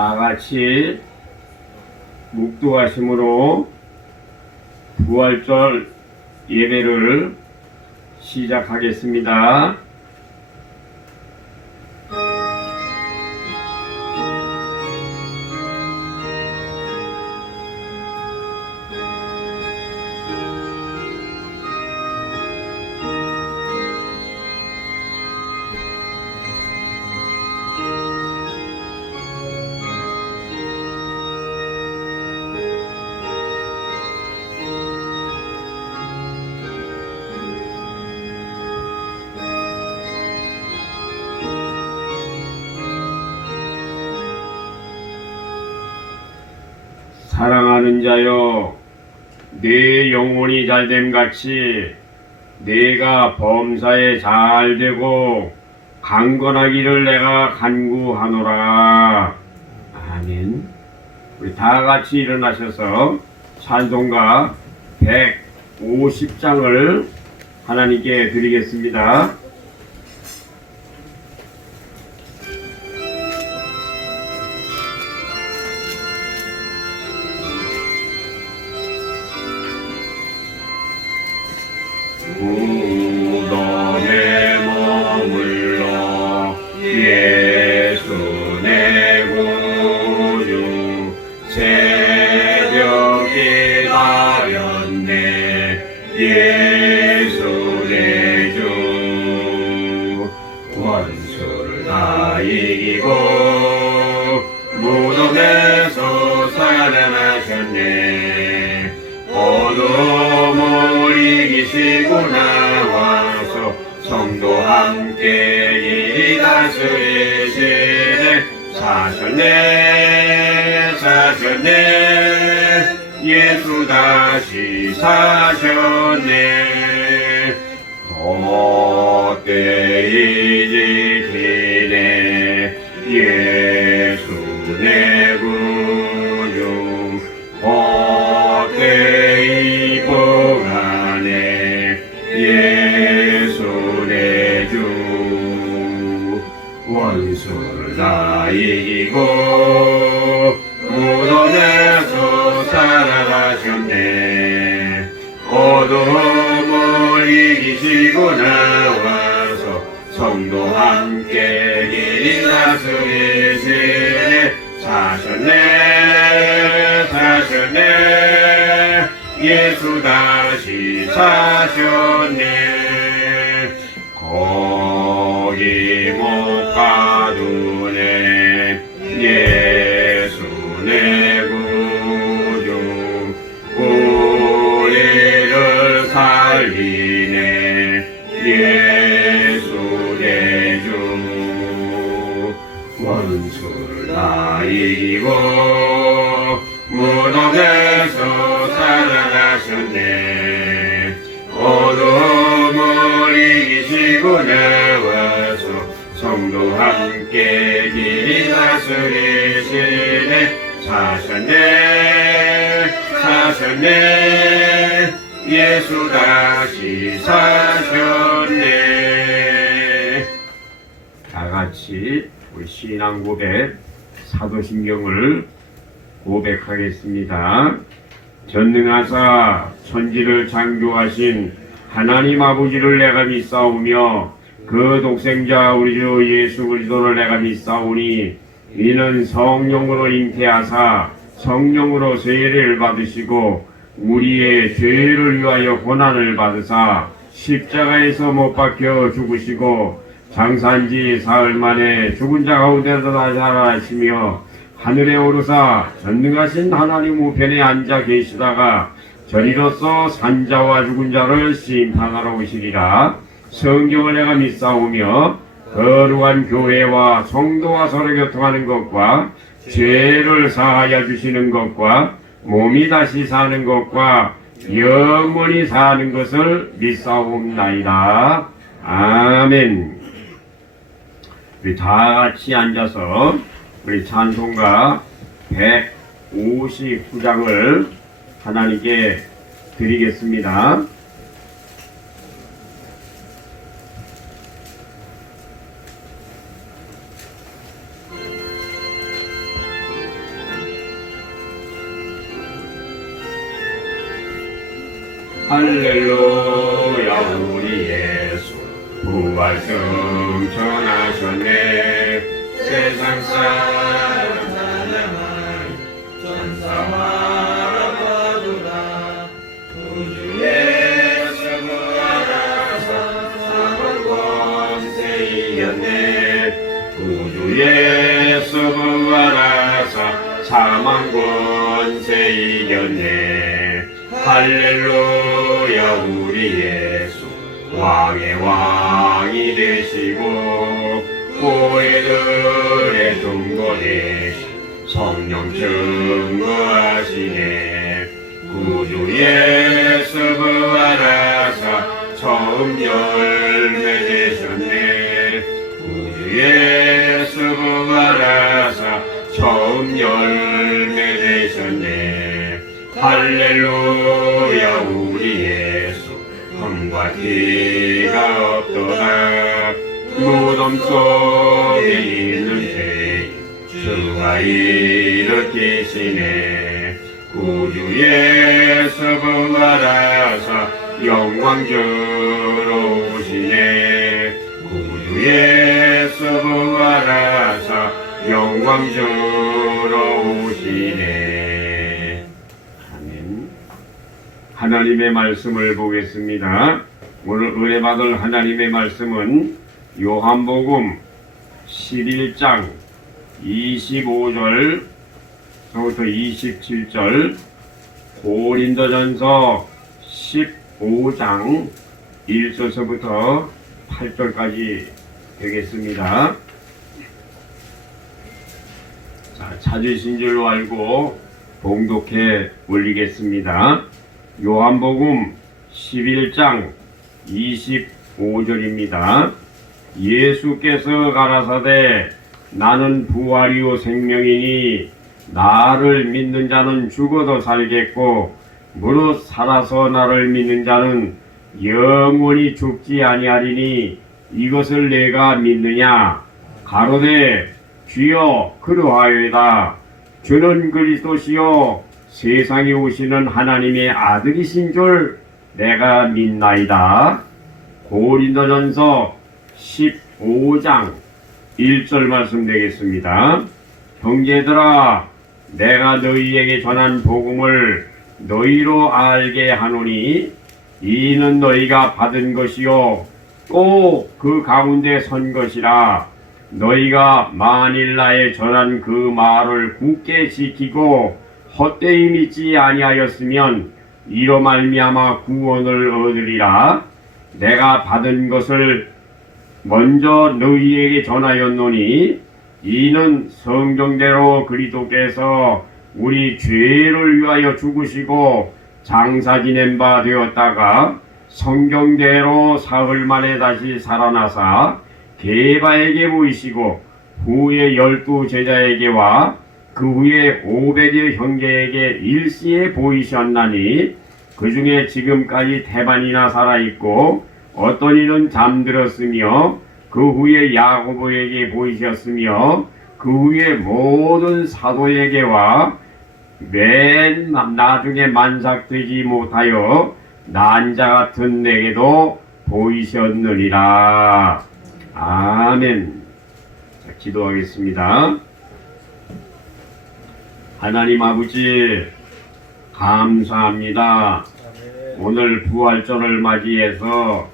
다 같이 묵도하심으로 부활절 예배를 시작하겠습니다. 사랑하는 자여, 내 영혼이 잘됨같이 내가 범사에 잘되고 강건하기를 내가 간구하노라. 아멘. 우리 다같이 일어나셔서 찬송가 150장을 하나님께 드리겠습니다. 무덤에 머물러 예수 내 구주 새벽이 다렸네. 예수 내 주 원수를 다 이기고 무덤에서 살아나셨네. 어둠을 이기시고 나와서 성도 함께 이 다스리시네. 사셨네 예수 다시 사셨네. 헛되이 지키네 예수 내 구주 헛되이 보가네 예수 내 주 원수를 다 이기고 무덤에서 살아가셨네. 어둠을 이기시고 나와서 성도 함께 이 다스리시네. 사셨네 예수 다시 사셨네. 거기 못 가두네 예수 내 구주 우리를 살리네 예수 내 주 원수를 다 이기고 무덤에서 살아나셨네. 어둠을 이기시고 나와서 성도 함께 이 다스리시네. 사셨네 예수 다시 사셨네. 다같이 우리 신앙 고백 사도신경을 고백하겠습니다. 전능하사 천지를 창조하신 하나님 아버지를 내가 믿사오며 그 독생자 우리 주 예수 그리스도를 내가 믿사오니 이는 성령으로 잉태하사 성령으로 세례를 받으시고 우리의 죄를 위하여 고난을 받으사 십자가에서 못 박혀 죽으시고 장사한지 사흘 만에 죽은 자 가운데서 다시 살아나시며 하늘에 오르사 전능하신 하나님 우편에 앉아 계시다가 저리로서 산자와 죽은 자를 심판하러 오시리라. 성경을 내가 믿사오며 거룩한 교회와 성도와 서로 교통하는 것과 죄를 사하여 주시는 것과 몸이 다시 사는 것과 영원히 사는 것을 믿사옵나이다. 아멘. 우리 다 같이 앉아서 우리 찬송가 159장을 하나님께 드리겠습니다. 할렐루야 우리 예수 부활 승천하셨네. 세상 사람 찬양하리 천사와 바라보라. 우주에서 부활하사 사망 권세 이겼네. 우주에서 부활하사 사망 권세 이겼네. 할렐루야 우리 예수 왕의 왕이 되시고 고해들의 등거 되신 성령 증거하시네. 구주에서 부활하사 처음 열매 되셨네. 구주에서 부활하사 처음 열매 되셨네. 할렐루야 우리 예수 흠과 티가 없도다. 무덤 속에 있는 죄인 주가 일으키시네. 구주에서 부활하사 영광 주러 오시네. 구주에서 부활하사 영광 주러 오시네. 아멘. 하나님의 말씀을 보겠습니다. 오늘 은혜 받을 하나님의 말씀은 요한복음 11장 25절부터 27절, 고린도전서 15장 1절서부터 8절까지 되겠습니다. 자, 찾으신 줄로 알고 봉독해 올리겠습니다. 요한복음 11장 25절입니다. 예수께서 가라사대 나는 부활이요 생명이니 나를 믿는 자는 죽어도 살겠고 무릇 살아서 나를 믿는 자는 영원히 죽지 아니하리니 이것을 내가 믿느냐. 가로되 주여 그러하여이다. 주는 그리스도시요 세상에 오시는 하나님의 아들이신 줄 내가 믿나이다. 고린도전서 15장 1절 말씀 되겠습니다. 형제들아 내가 너희에게 전한 복음을 너희로 알게 하노니 이는 너희가 받은 것이요 또 그 가운데 선 것이라. 너희가 만일 나의 전한 그 말을 굳게 지키고 헛되이 믿지 아니하였으면 이로 말미암아 구원을 얻으리라. 내가 받은 것을 먼저 너희에게 전하였노니 이는 성경대로 그리스도께서 우리 죄를 위하여 죽으시고 장사 지낸 바 되었다가 성경대로 사흘 만에 다시 살아나사 게바에게 보이시고 후에 12 제자에게와 그 후에 500의 형제에게 일시에 보이셨나니 그 중에 지금까지 태반이나 살아있고 어떤 이는 잠들었으며 그 후에 야고보에게 보이셨으며 그 후에 모든 사도에게와 맨 나중에 만삭되지 못하여 난자 같은 내게도 보이셨느니라. 아멘. 자, 기도하겠습니다. 하나님 아버지 감사합니다. 오늘 부활절을 맞이해서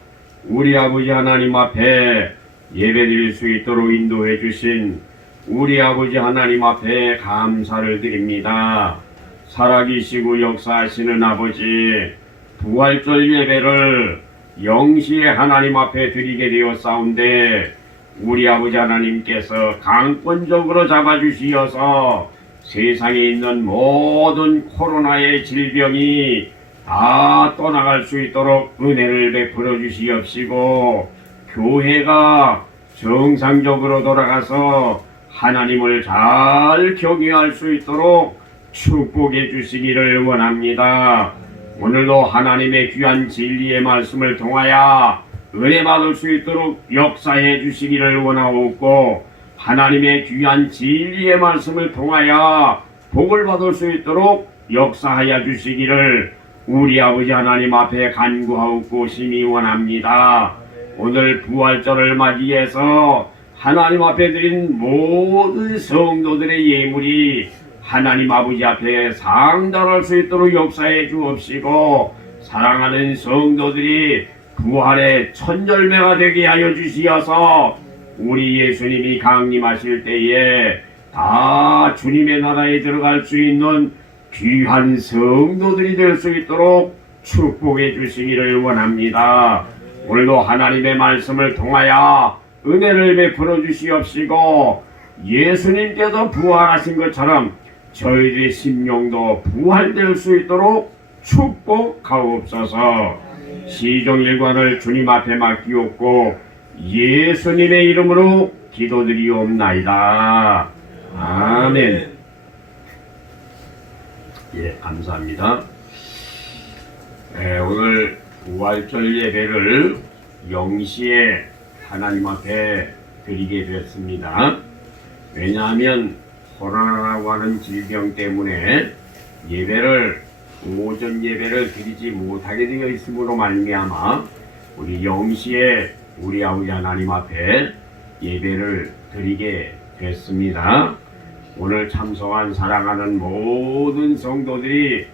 우리 아버지 하나님 앞에 예배드릴 수 있도록 인도해 주신 우리 아버지 하나님 앞에 감사를 드립니다. 살아계시고 역사하시는 아버지, 부활절 예배를 영시에 하나님 앞에 드리게 되었사온데 우리 아버지 하나님께서 강권적으로 잡아주시어서 세상에 있는 모든 코로나의 질병이 다 떠나갈 수 있도록 은혜를 베풀어 주시옵시고 교회가 정상적으로 돌아가서 하나님을 잘 경외할 수 있도록 축복해 주시기를 원합니다. 오늘도 하나님의 귀한 진리의 말씀을 통하여 은혜 받을 수 있도록 역사해 주시기를 원하옵고 하나님의 귀한 진리의 말씀을 통하여 복을 받을 수 있도록 역사하여 주시기를 우리 아버지 하나님 앞에 간구하옵고 심히 원합니다. 오늘 부활절을 맞이해서 하나님 앞에 드린 모든 성도들의 예물이 하나님 아버지 앞에 상달할 수 있도록 역사해 주옵시고, 사랑하는 성도들이 부활의 첫 열매가 되게 하여 주시어서 우리 예수님이 강림하실 때에 다 주님의 나라에 들어갈 수 있는 귀한 성도들이 될 수 있도록 축복해 주시기를 원합니다. 오늘도 하나님의 말씀을 통하여 은혜를 베풀어 주시옵시고, 예수님께서 부활하신 것처럼 저희들의 심령도 부활될 수 있도록 축복하옵소서. 시종일관을 주님 앞에 맡기옵고 예수님의 이름으로 기도드리옵나이다. 아멘. 예, 감사합니다. 오늘 부활절 예배를 0시에 하나님 앞에 드리게 됐습니다. 왜냐하면 코로나라고 하는 질병 때문에 오전 예배를 드리지 못하게 되어 있으므로 말미암아 우리 0시에 우리 아버지 하나님 앞에 예배를 드리게 됐습니다. 오늘 참석한 사랑하는 모든 성도들이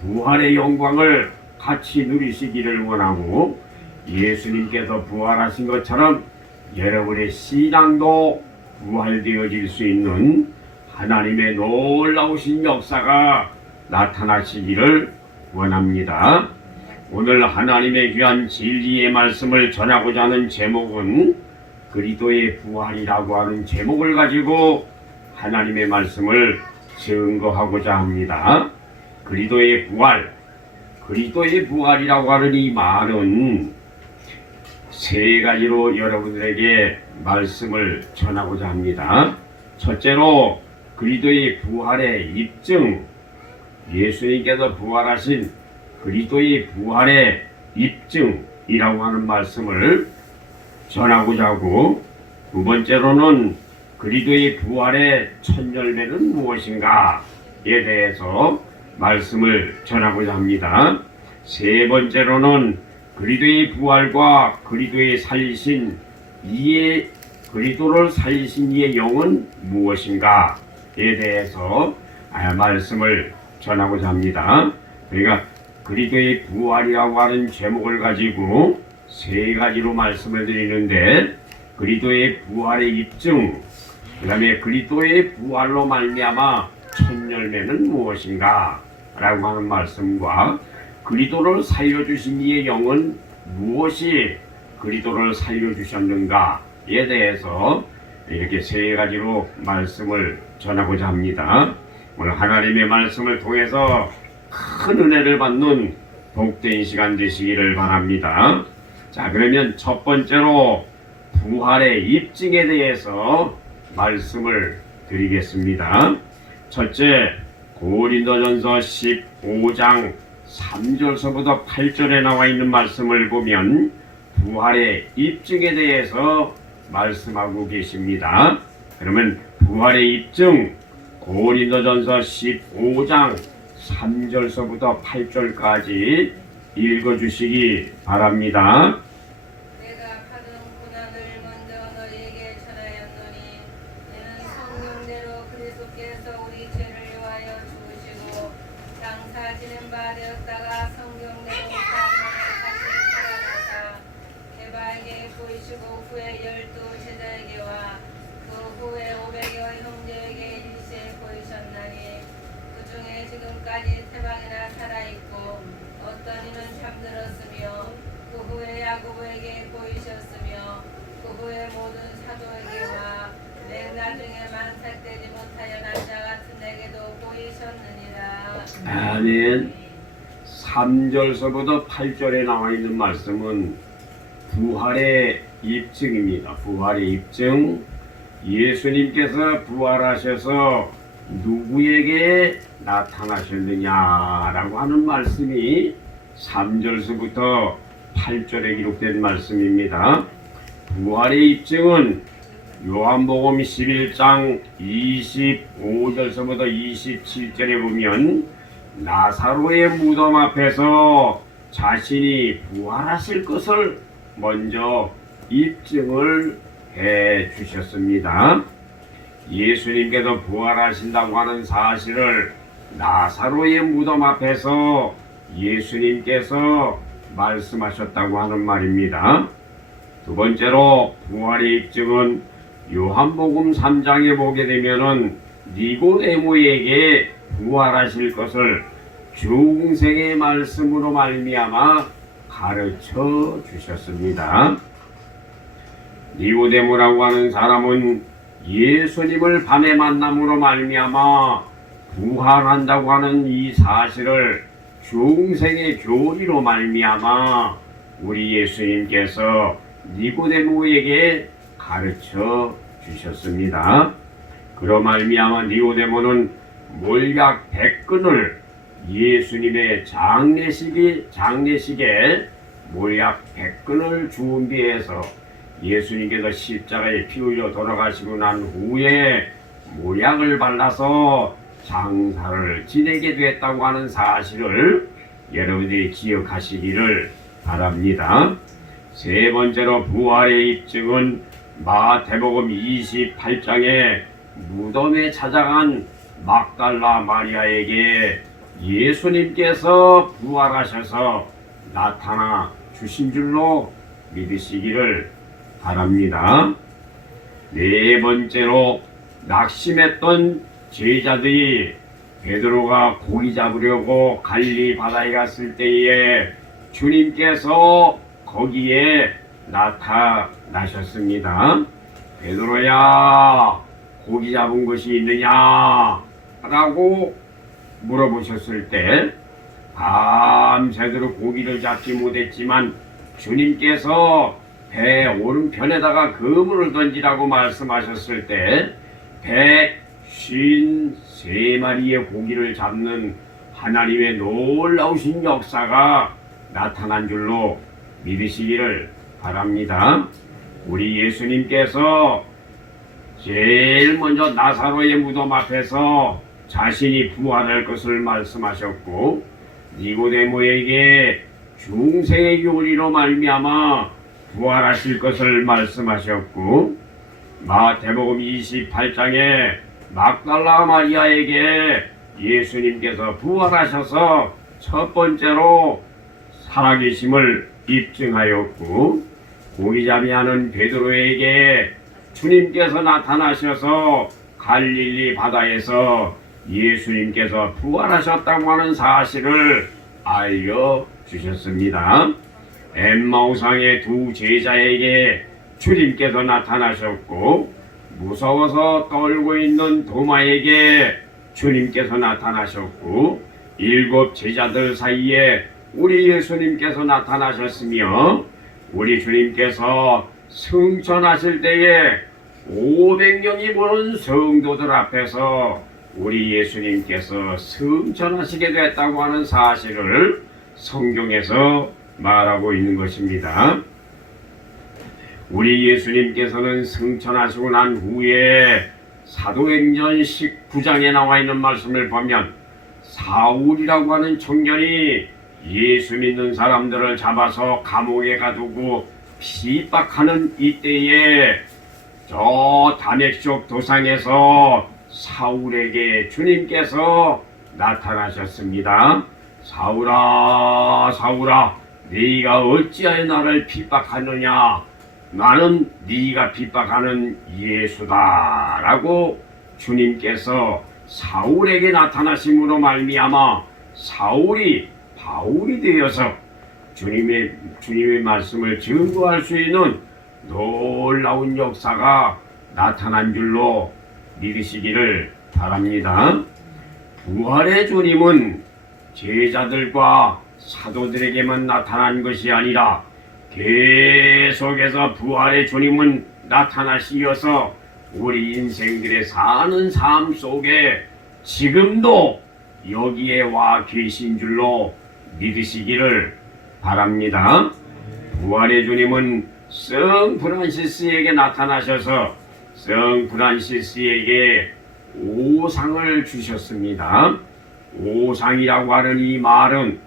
부활의 영광을 같이 누리시기를 원하고, 예수님께서 부활하신 것처럼 여러분의 신앙도 부활되어질 수 있는 하나님의 놀라우신 역사가 나타나시기를 원합니다. 오늘 하나님의 귀한 진리의 말씀을 전하고자 하는 제목은 그리스도의 부활이라고 하는 제목을 가지고 하나님의 말씀을 증거하고자 합니다. 그리스도의 부활이라고 하는 이 말은 세 가지로 여러분들에게 말씀을 전하고자 합니다. 첫째로 그리스도의 부활의 입증, 예수님께서 부활하신 그리스도의 부활의 입증이라고 하는 말씀을 전하고자 하고, 두 번째로는 그리스도의 부활의 첫 열매는 무엇인가에 대해서 말씀을 전하고자 합니다. 세 번째로는 그리스도의 부활과 그리스도를 살리신 이의 영은 무엇인가에 대해서 말씀을 전하고자 합니다. 그러니까 그리스도의 부활이라고 하는 제목을 가지고 세 가지로 말씀을 드리는데, 그리스도의 부활의 입증, 그 다음에 그리스도의 부활로 말미암아 첫 열매는 무엇인가 라고 하는 말씀과, 그리스도를 살려주신 이의 영은 무엇이 그리스도를 살려주셨는가에 대해서 이렇게 세 가지로 말씀을 전하고자 합니다. 오늘 하나님의 말씀을 통해서 큰 은혜를 받는 복된 시간 되시기를 바랍니다. 자, 그러면 첫 번째로 부활의 입증에 대해서 말씀을 드리겠습니다. 첫째, 고린도전서 15장 3절서부터 8절에 나와 있는 말씀을 보면 부활의 입증에 대해서 말씀하고 계십니다. 그러면 부활의 입증, 고린도전서 15장 3절서부터 8절까지 읽어주시기 바랍니다. 내가 받은 고난을 먼저 너희에게 전하였노니, 이는 성령대로 그리스도께서 우리 죄를 위하여 죽으시고 장사 지는 바 되었다가 성령대로 사망에 다시 살아나사 개바에게 보이시고 후에 12제자에게와 그 후에 500여 형제에게 일시에 보이셨나니, 그 중에 지금까지 세방이나 살아있고 어떤 이는 잠들었으며, 그 후에 야고보에게 보이셨으며, 그 후에 모든 사도에게와 맨 나중에 만삭되지 못하여 남자 같은 내게도 보이셨느니라. 아멘. 3절서부터 8절에 나와 있는 말씀은 부활의 입증입니다. 부활의 입증. 예수님께서 부활하셔서 누구에게 나타나셨느냐라고 하는 말씀이 3절서부터 8절에 기록된 말씀입니다. 부활의 입증은 요한복음 11장 25절서부터 27절에 보면 나사로의 무덤 앞에서 자신이 부활하실 것을 먼저 입증을 해 주셨습니다. 예수님께서 부활하신다고 하는 사실을 나사로의 무덤 앞에서 예수님께서 말씀하셨다고 하는 말입니다. 두 번째로 부활의 입증은 요한복음 3장에 보게 되면은 니고데모에게 부활하실 것을 중생의 말씀으로 말미암아 가르쳐 주셨습니다. 니고데모라고 하는 사람은 예수님을 밤에 만남으로 말미암아 부활한다고 하는 이 사실을 중생의 교리로 말미암아 우리 예수님께서 니고데모에게 가르쳐 주셨습니다. 그로 말미암아 니고데모는 몰약 100근을 예수님의 장례식에 몰약 100근을 준비해서 예수님께서 십자가에 피 흘려 돌아가시고 난 후에 몰약을 발라서 장사를 지내게 됐다고 하는 사실을 여러분들이 기억하시기를 바랍니다. 세 번째로 부활의 입증은 마태복음 28장에 무덤에 찾아간 막달라 마리아에게 예수님께서 부활하셔서 나타나 주신 줄로 믿으시기를 바랍니다. 네 번째로 낙심했던 제자들이 베드로가 고기 잡으려고 갈릴리 바다에 갔을 때에 주님께서 거기에 나타나셨습니다. 베드로야, 고기 잡은 것이 있느냐? 라고 물어보셨을 때 밤새도록 고기를 잡지 못했지만 주님께서 배 오른편에다가 그물을 던지라고 말씀하셨을 때 153마리의 고기를 잡는 하나님의 놀라우신 역사가 나타난 줄로 믿으시기를 바랍니다. 우리 예수님께서 제일 먼저 나사로의 무덤 앞에서 자신이 부활할 것을 말씀하셨고 니고데모에게 중생의 교리로 말미암아 부활하실 것을 말씀하셨고 마태복음 28장에 막달라 마리아에게 예수님께서 부활하셔서 첫 번째로 살아계심을 입증하였고 고기잡이하는 베드로에게 주님께서 나타나셔서 갈릴리 바다에서 예수님께서 부활하셨다고 하는 사실을 알려주셨습니다. 엠마우상의 두 제자에게 주님께서 나타나셨고 무서워서 떨고 있는 도마에게 주님께서 나타나셨고 7 제자들 사이에 우리 예수님께서 나타나셨으며 우리 주님께서 승천하실 때에 500명이 보는 성도들 앞에서 우리 예수님께서 승천하시게 됐다고 하는 사실을 성경에서 말하고 있는 것입니다. 우리 예수님께서는 승천하시고 난 후에 사도행전 19장에 나와 있는 말씀을 보면 사울이라고 하는 청년이 예수 믿는 사람들을 잡아서 감옥에 가두고 핍박하는 이때에 저 다메섹 도상에서 사울에게 주님께서 나타나셨습니다. 사울아, 사울아, 네가 어찌하여 나를 핍박하느냐? 나는 네가 핍박하는 예수다 라고 주님께서 사울에게 나타나심으로 말미암아 사울이 바울이 되어서 주님의 말씀을 증거할 수 있는 놀라운 역사가 나타난 줄로 믿으시기를 바랍니다. 부활의 주님은 제자들과 사도들에게만 나타난 것이 아니라 계속해서 부활의 주님은 나타나시어서 우리 인생들의 사는 삶 속에 지금도 여기에 와 계신 줄로 믿으시기를 바랍니다. 부활의 주님은 성 프란시스에게 나타나셔서 성 프란시스에게 5상을 주셨습니다. 오상이라고 하는 이 말은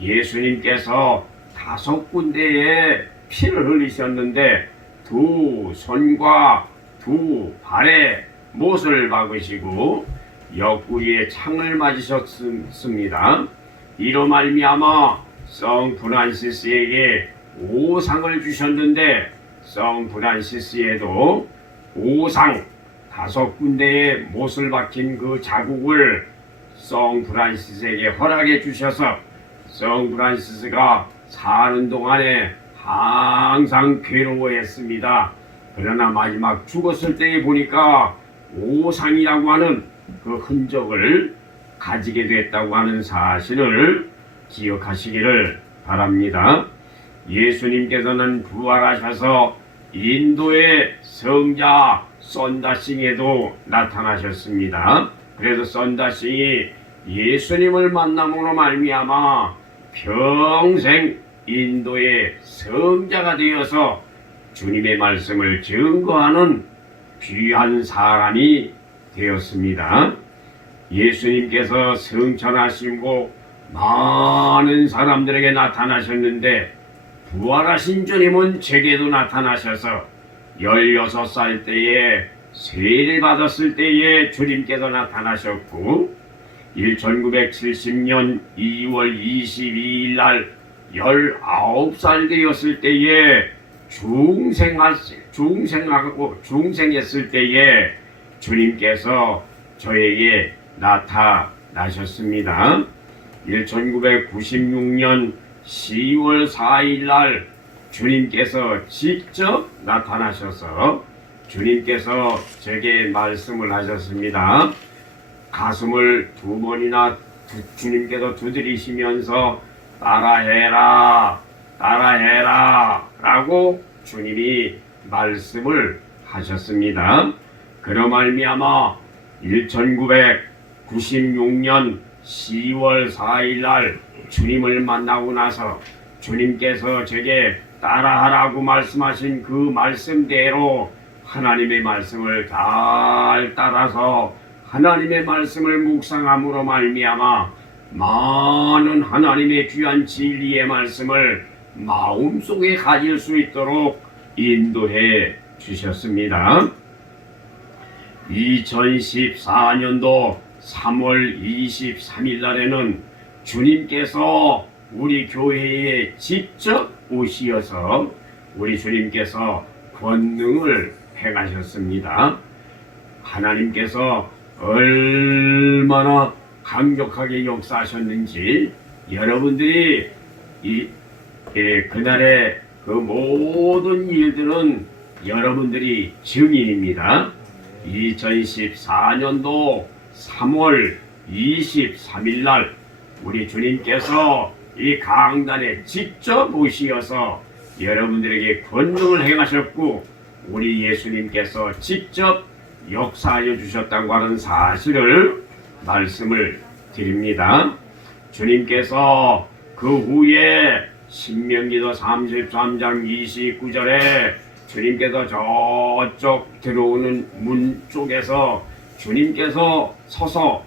예수님께서 5군데에 피를 흘리셨는데 두 손과 두 발에 못을 박으시고 옆구리에 창을 맞으셨습니다. 이로 말미암아 성 프란시스에게 오상을 주셨는데 성 프란시스에도 오상 5군데에 못을 박힌 그 자국을 성 프란시스에게 허락해 주셔서 성 프란시스가 사는 동안에 항상 괴로워했습니다. 그러나 마지막 죽었을 때에 보니까 오상이라고 하는 그 흔적을 가지게 됐다고 하는 사실을 기억하시기를 바랍니다. 예수님께서는 부활하셔서 인도의 성자 선다싱에도 나타나셨습니다. 그래서 선다싱이 예수님을 만남으로 말미암아 평생 인도의 성자가 되어서 주님의 말씀을 증거하는 귀한 사람이 되었습니다. 예수님께서 성천하시고 많은 사람들에게 나타나셨는데 부활하신 주님은 제게도 나타나셔서 16살 때에 세례 받았을 때에 주님께서 나타나셨고 1970년 2월 22일 날 19살 되었을 때에 중생했을 때에 주님께서 저에게 나타나셨습니다. 1996년 10월 4일 날 주님께서 직접 나타나셔서 주님께서 제게 말씀을 하셨습니다. 가슴을 2번이나 주님께서 두드리시면서 따라해라 라고 주님이 말씀을 하셨습니다. 그러 말미암아 1996년 10월 4일 날 주님을 만나고 나서 주님께서 제게 따라하라고 말씀하신 그 말씀대로 하나님의 말씀을 잘 따라서 하나님의 말씀을 묵상함으로 말미암아 많은 하나님의 귀한 진리의 말씀을 마음속에 가질 수 있도록 인도해 주셨습니다. 2014년도 3월 23일 날에는 주님께서 우리 교회에 직접 오시어서 우리 주님께서 권능을 행하셨습니다. 하나님께서 얼마나 강력하게 역사하셨는지 여러분들이 그날의 그 모든 일들은 여러분들이 증인입니다. 2014년도 3월 23일 날 우리 주님께서 이 강단에 직접 오시어서 여러분들에게 권능을 행하셨고 우리 예수님께서 직접 역사하여 주셨다고 하는 사실을 말씀을 드립니다. 주님께서 그 후에 신명기도 33장 29절에 주님께서 저쪽 들어오는 문 쪽에서 주님께서 서서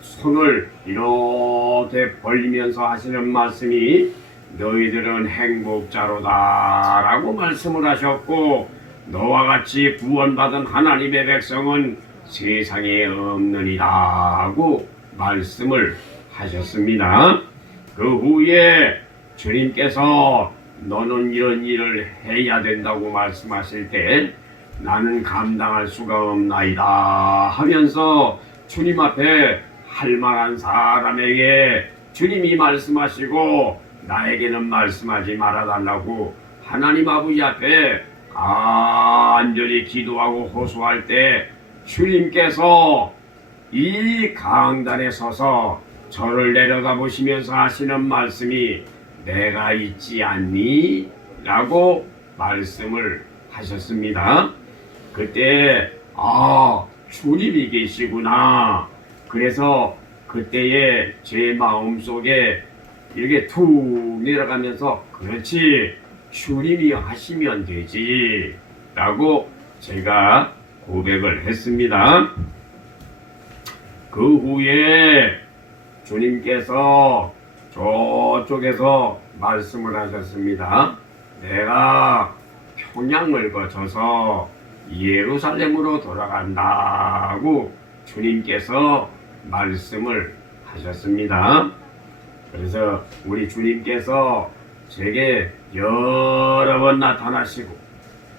손을 이렇게 벌리면서 하시는 말씀이 너희들은 행복자로다 라고 말씀을 하셨고 너와 같이 구원받은 하나님의 백성은 세상에 없느니라고 말씀을 하셨습니다. 그 후에 주님께서 너는 이런 일을 해야 된다고 말씀하실 때 나는 감당할 수가 없나이다 하면서 주님 앞에 할 만한 사람에게 주님이 말씀하시고 나에게는 말씀하지 말아달라고 하나님 아버지 앞에 간절히 기도하고 호소할 때 주님께서 이 강단에 서서 저를 내려다보시면서 하시는 말씀이 내가 있지 않니? 라고 말씀을 하셨습니다. 그때 주님이 계시구나. 그래서 그때에 제 마음속에 이렇게 툭 내려가면서 그렇지 주님이 하시면 되지 라고 제가 고백을 했습니다. 그 후에 주님께서 저쪽에서 말씀을 하셨습니다. 내가 평양을 거쳐서 예루살렘으로 돌아간다고 주님께서 말씀을 하셨습니다. 그래서 우리 주님께서 제게 여러 번 나타나시고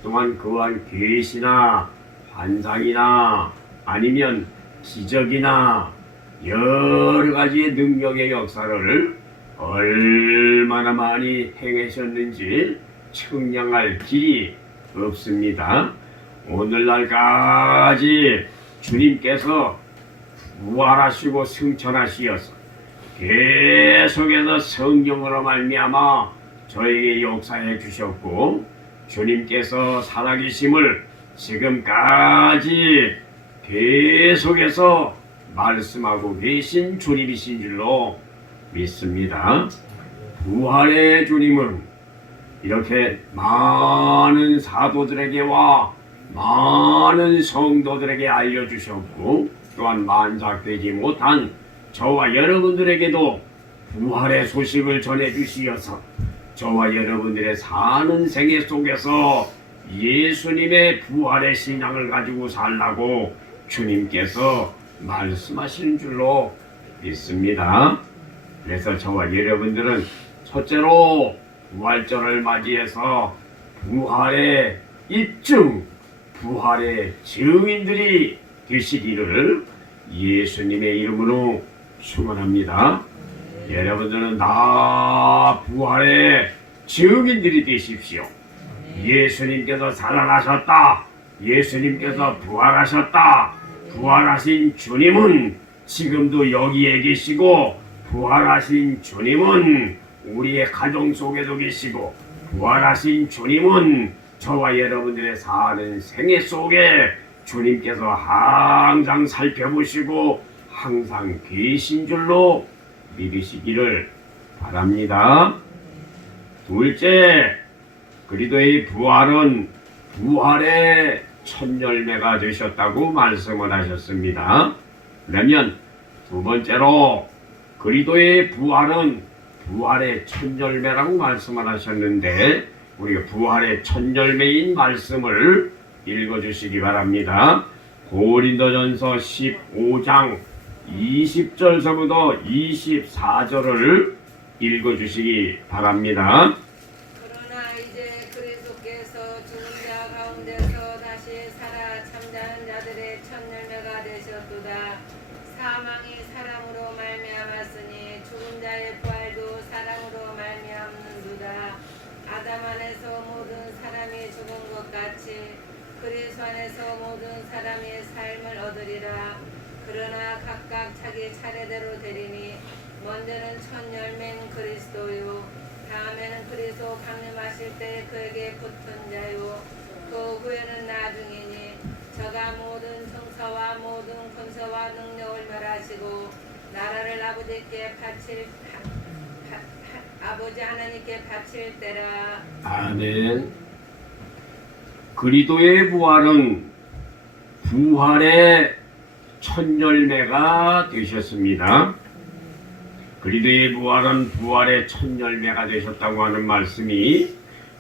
또한 그한 계시나 환상이나 아니면 기적이나 여러 가지의 능력의 역사를 얼마나 많이 행하셨는지 측량할 길이 없습니다. 오늘날까지 주님께서 부활하시고 승천하시어서 계속해서 성경으로 말미암아 저에게 역사해 주셨고 주님께서 살아계심을 지금까지 계속해서 말씀하고 계신 주님이신 줄로 믿습니다. 부활의 주님은 이렇게 많은 사도들에게와 많은 성도들에게 알려주셨고 또한 만삭되지 못한 저와 여러분들에게도 부활의 소식을 전해주시어서 저와 여러분들의 사는 생애 속에서 예수님의 부활의 신앙을 가지고 살라고 주님께서 말씀하시는 줄로 믿습니다. 그래서 저와 여러분들은 첫째로 부활절을 맞이해서 부활의 입증, 부활의 증인들이 되시기를 예수님의 이름으로 축원합니다. 여러분들은 다 부활의 증인들이 되십시오. 예수님께서 살아나셨다. 예수님께서 부활하셨다. 부활하신 주님은 지금도 여기에 계시고 부활하신 주님은 우리의 가정 속에도 계시고 부활하신 주님은 저와 여러분들의 사는 생애 속에 주님께서 항상 살펴보시고 항상 계신 줄로 믿으시기를 바랍니다. 둘째, 그리스도의 부활은 부활의 첫 열매가 되셨다고 말씀을 하셨습니다. 그러면 두 번째로 그리스도의 부활은 부활의 첫 열매라고 말씀을 하셨는데 우리가 부활의 첫 열매인 말씀을 읽어주시기 바랍니다. 고린도전서 15장 20절서부터 24절을 읽어주시기 바랍니다. 그러나 이제 그리스도께서 죽은 자 가운데서 다시 살아 잠자는 자들의 첫 열매가 되셨도다. 사망이 사람으로 말미암았으니 죽은 자의 부활도 사람으로 말미암는도다. 아담 안에서 모든 사람이 죽은 것 같이 그리스도 안에서 모든 사람이 삶을 얻으리라. 그러나 각각 자기 차례대로 되리니 먼저는 첫 열매인 그리스도요 다음에는 그리스도 강림하실 때 그에게 붙은 자요 그 후에는 나중이니 저가 모든 성사와 모든 권세와 능력을 멸하시고 나라를 아버지 하나님께 바칠 때라. 아멘. 그리스도의 부활은 부활의 첫 열매가 되셨습니다. 그리스도의 부활은 부활의 첫 열매가 되셨다고 하는 말씀이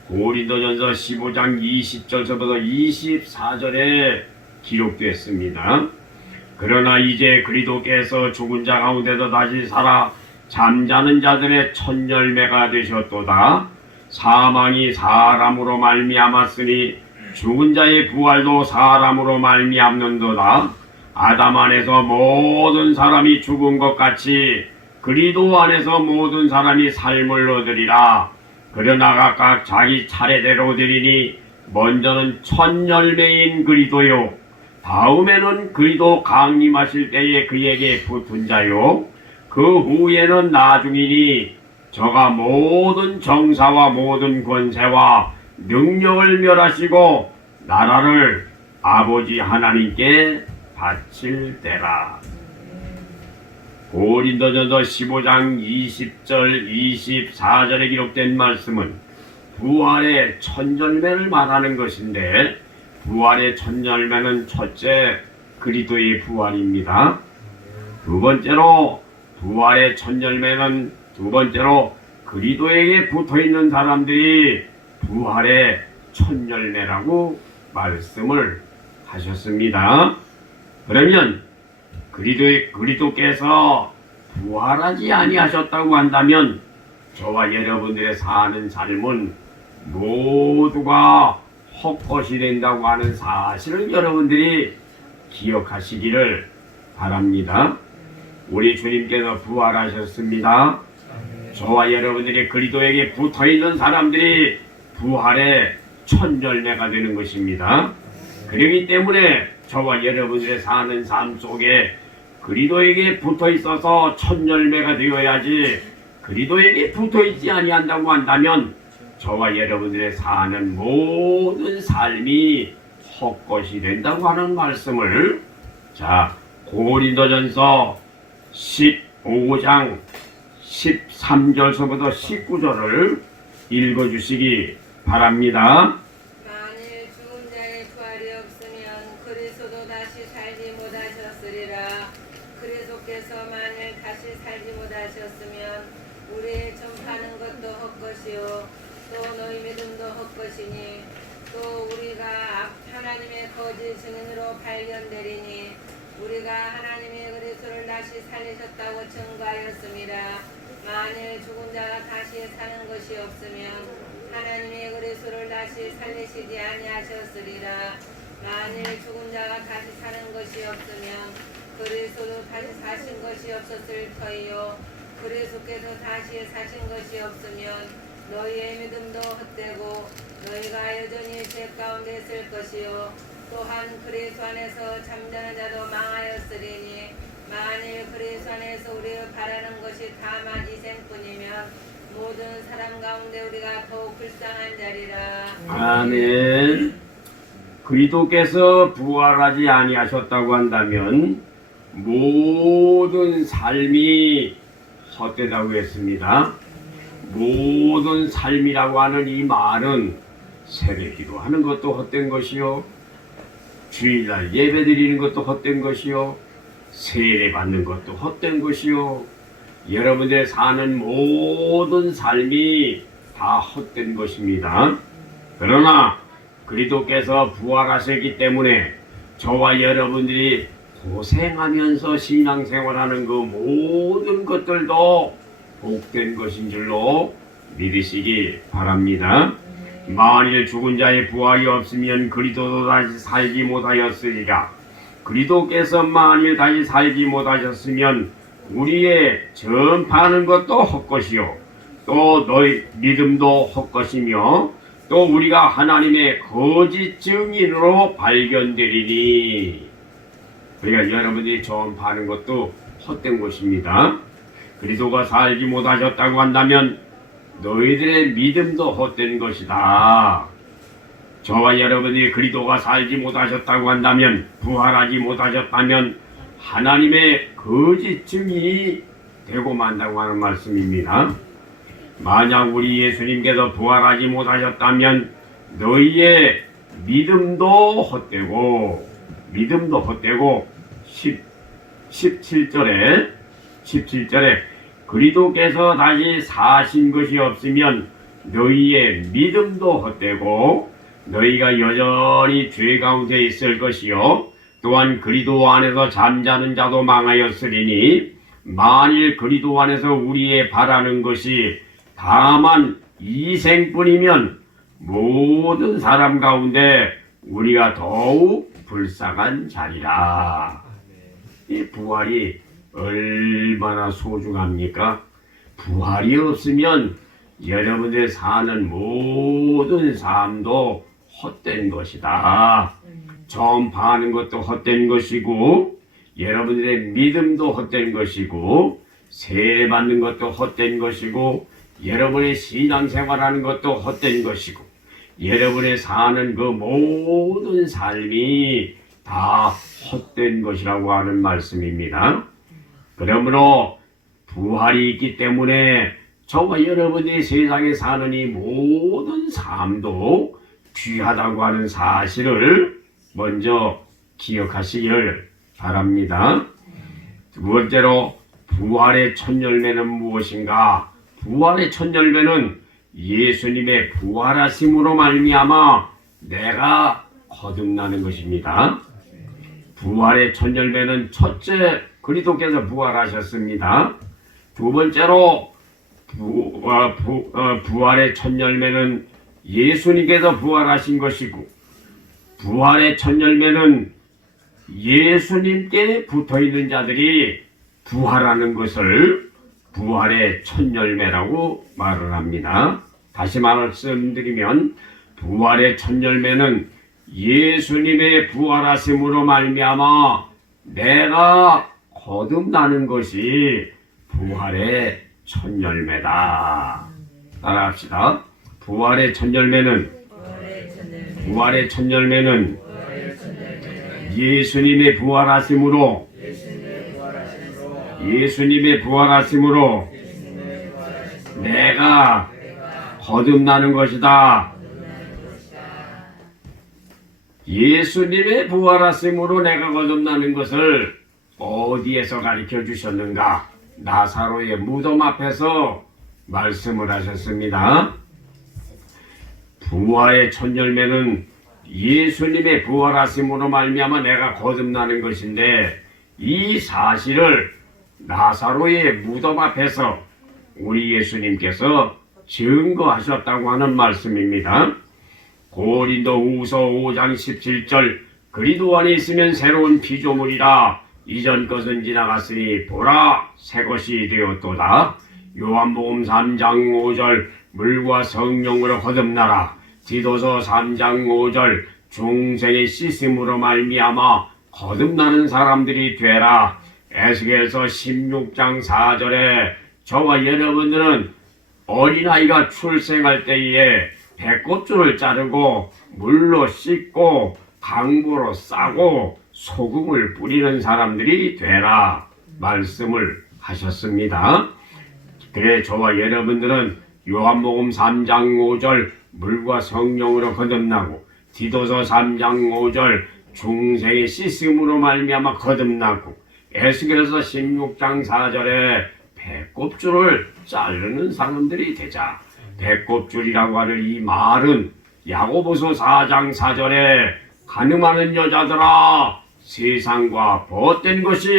고린도전서 15장 20절서부터 24절에 기록됐습니다. 그러나 이제 그리스도께서 죽은 자 가운데서 다시 살아 잠자는 자들의 첫 열매가 되셨도다. 사망이 사람으로 말미암았으니 죽은 자의 부활도 사람으로 말미암는도다. 아담 안에서 모든 사람이 죽은 것 같이 그리스도 안에서 모든 사람이 삶을 얻으리라. 그러나 각각 자기 차례대로 되리니 먼저는 첫 열매인 그리스도요 다음에는 그리스도 강림하실 때에 그에게 붙은 자요 그 후에는 나중이니 저가 모든 정사와 모든 권세와 능력을 멸하시고 나라를 아버지 하나님께 바칠 때라. 고린도전서 15장 20절 24절에 기록된 말씀은 부활의 첫 열매를 말하는 것인데 부활의 첫 열매는 첫째 그리스도의 부활입니다. 두 번째로 부활의 첫 열매는 두 번째로 그리스도에게 붙어있는 사람들이 부활의 첫 열매라고 말씀을 하셨습니다. 그러면 그리스도께서 부활하지 아니하셨다고 한다면 저와 여러분들의 사는 삶은 모두가 헛것이 된다고 하는 사실을 여러분들이 기억하시기를 바랍니다. 우리 주님께서 부활하셨습니다. 저와 여러분들이 그리스도에게 붙어있는 사람들이 부활의 첫 열매가 되는 것입니다. 그렇기 때문에 저와 여러분들의 사는 삶 속에 그리스도에게 붙어있어서 첫 열매가 되어야지, 그리스도에게 붙어있지 아니한다고 한다면 저와 여러분들의 사는 모든 삶이 헛것이 된다고 하는 말씀을 고린도전서 15장 13절서부터 19절을 읽어주시기 바랍니다. 만일 죽은 자의 부활이 없으면 그리스도도 다시 살지 못하셨으리라. 그리스도께서 만일 다시 살지 못하셨으면 우리의 전파하는 것도 헛것이요 또 너희 믿음도 헛것이니 또 우리가 하나님의 거짓 증인으로 발견되리니 우리가 하나님의 그리스도를 다시 살리셨다고 증거하였습니다. 만일 죽은 자가 다시 사는 것이 없으면 하나님의 그리스도를 다시 살리시지 아니하셨으리라. 만일 죽은 자가 다시 사는 것이 없으면 그리스도도 다시 사신 것이 없었을 터이요 그리스도께서 다시 사신 것이 없으면 너희의 믿음도 헛되고 너희가 여전히 죄 가운데 있을 것이요 또한 그리스도 안에서 잠자는 자도 망하였으리니 만일 그리스도 안에서 우리를 바라는 것이 다만 이생뿐이면 모든 사람 가운데 우리가 더욱 불쌍한 자리라. 아멘. 그리스도께서 부활하지 아니하셨다고 한다면 모든 삶이 헛되다고 했습니다. 모든 삶이라고 하는 이 말은 새벽기도 하는 것도 헛된 것이요 주일날 예배드리는 것도 헛된 것이요 세례 받는 것도 헛된 것이요 여러분들 사는 모든 삶이 다 헛된 것입니다. 그러나 그리스도께서 부활하셨기 때문에 저와 여러분들이 고생하면서 신앙생활하는 그 모든 것들도 복된 것인 줄로 믿으시기 바랍니다. 만일 죽은 자의 부활이 없으면 그리스도도 다시 살지 못하였으리라. 그리스도께서 만일 다시 살지 못하셨으면 우리의 전파하는 것도 헛것이요 또 너희 믿음도 헛것이며 또 우리가 하나님의 거짓 증인으로 발견되리니. 그러니까 여러분들이 전파하는 것도 헛된 것입니다. 그리스도가 살지 못하셨다고 한다면 너희들의 믿음도 헛된 것이다. 저와 여러분이 그리스도가 살지 못하셨다고 한다면, 부활하지 못하셨다면 하나님의 거짓 증인이 되고 만다고 하는 말씀입니다. 만약 우리 예수님께서 부활하지 못하셨다면 너희의 믿음도 헛되고 17절에 그리스도께서 다시 사신 것이 없으면 너희의 믿음도 헛되고 너희가 여전히 죄 가운데 있을 것이요 또한 그리스도 안에서 잠자는 자도 망하였으리니 만일 그리스도 안에서 우리의 바라는 것이 다만 이생뿐이면 모든 사람 가운데 우리가 더욱 불쌍한 자리라. 이 부활이 얼마나 소중합니까? 부활이 없으면 여러분들 사는 모든 삶도 헛된 것이다. 전파하는 것도 헛된 것이고 여러분들의 믿음도 헛된 것이고 세례 받는 것도 헛된 것이고 여러분의 신앙생활하는 것도 헛된 것이고 여러분의 사는 그 모든 삶이 다 헛된 것이라고 하는 말씀입니다. 그러므로 부활이 있기 때문에 저와 여러분이 세상에 사는 이 모든 삶도 귀하다고 하는 사실을 먼저 기억하시기를 바랍니다. 두 번째로 부활의 첫 열매는 무엇인가? 부활의 첫 열매는 예수님의 부활하심으로 말미암아 내가 거듭나는 것입니다. 부활의 첫 열매는 첫째 그리스도께서 부활하셨습니다. 두 번째로 부활의 첫 열매는 예수님께서 부활하신 것이고, 부활의 첫 열매는 예수님께 붙어있는 자들이 부활하는 것을 부활의 첫 열매라고 말을 합니다. 다시 말씀드리면 부활의 첫 열매는 예수님의 부활하심으로 말미암아 내가 거듭나는 것이 부활의 첫 열매다. 따라합시다. 부활의 첫 열매는 예수님의 부활하심으로 내가 거듭나는 것이다. 예수님의 부활하심으로 내가 거듭나는 것을 어디에서 가르쳐 주셨는가? 나사로의 무덤 앞에서 말씀을 하셨습니다. 부활의 첫 열매는 예수님의 부활하심으로 말미암아 내가 거듭나는 것인데, 이 사실을 나사로의 무덤 앞에서 우리 예수님께서 증거하셨다고 하는 말씀입니다. 고린도후서 5장 17절 그리스도 안에 있으면 새로운 피조물이라 이전 것은 지나갔으니 보라 새 것이 되었도다. 요한복음 3장 5절 물과 성령으로 거듭나라. 디도서 3장 5절 중생의 씻음으로 말미암아 거듭나는 사람들이 되라. 에스겔서 16장 4절에 저와 여러분들은 어린아이가 출생할 때에 배꼽줄을 자르고 물로 씻고 강보로 싸고 소금을 뿌리는 사람들이 되라 말씀을 하셨습니다. 그래 저와 여러분들은 요한복음 3장 5절 물과 성령으로 거듭나고, 디도서 3장 5절 중생의 씻음으로 말미암아 거듭나고, 에스겔서 16장 4절에 배꼽줄을 자르는 사람들이 되자. 배꼽줄이라고 하는 이 말은 야고보서 4장 4절에 간음하는 여자들아 세상과 벗된 것이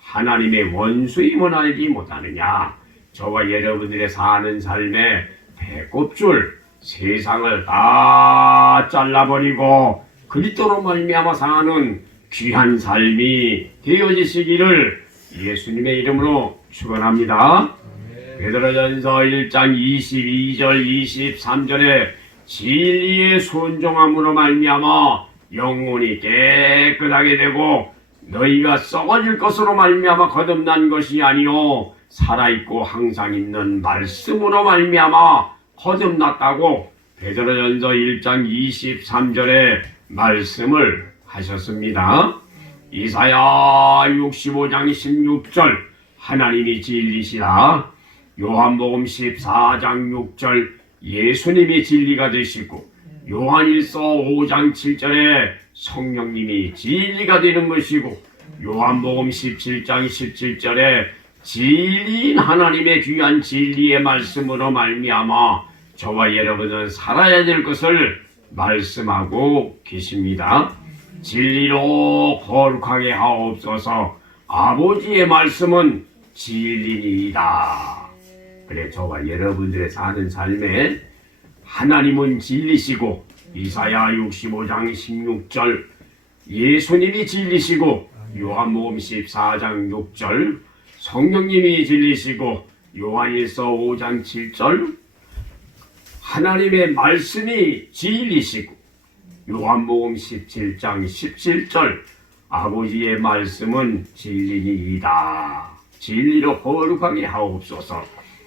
하나님의 원수임을 알지 못하느냐. 저와 여러분들의 사는 삶에 배꼽줄, 세상을 다 잘라버리고 그리스도로 말미암아 사는 귀한 삶이 되어지시기를 예수님의 이름으로 축원합니다. 베드로전서 1장 22절 23절에 진리의 순종함으로 말미암아 영혼이 깨끗하게 되고 너희가 썩어질 것으로 말미암아 거듭난 것이 아니요 살아있고 항상 있는 말씀으로 말미암아 거듭났다고 베드로전서 1장 23절에 말씀을 하셨습니다. 이사야 65장 16절 하나님이 진리시라. 요한복음 14장 6절 예수님이 진리가 되시고, 요한일서 5장 7절에 성령님이 진리가 되는 것이고, 요한복음 17장 17절에 진리인 하나님의 귀한 진리의 말씀으로 말미암아 저와 여러분은 살아야 될 것을 말씀하고 계십니다. 진리로 거룩하게 하옵소서. 아버지의 말씀은 진리이다. 그래 저와 여러분들의 사는 삶에 하나님은 진리시고, 이사야 65장 16절 예수님이 진리시고, 요한복음 14장 6절 성령님이 진리시고, 요한일서 5장 7절 하나님의 말씀이 진리시고, 요한복음 17장 17절 아버지의 말씀은 진리니이다. 진리로 거룩하게 하옵소서.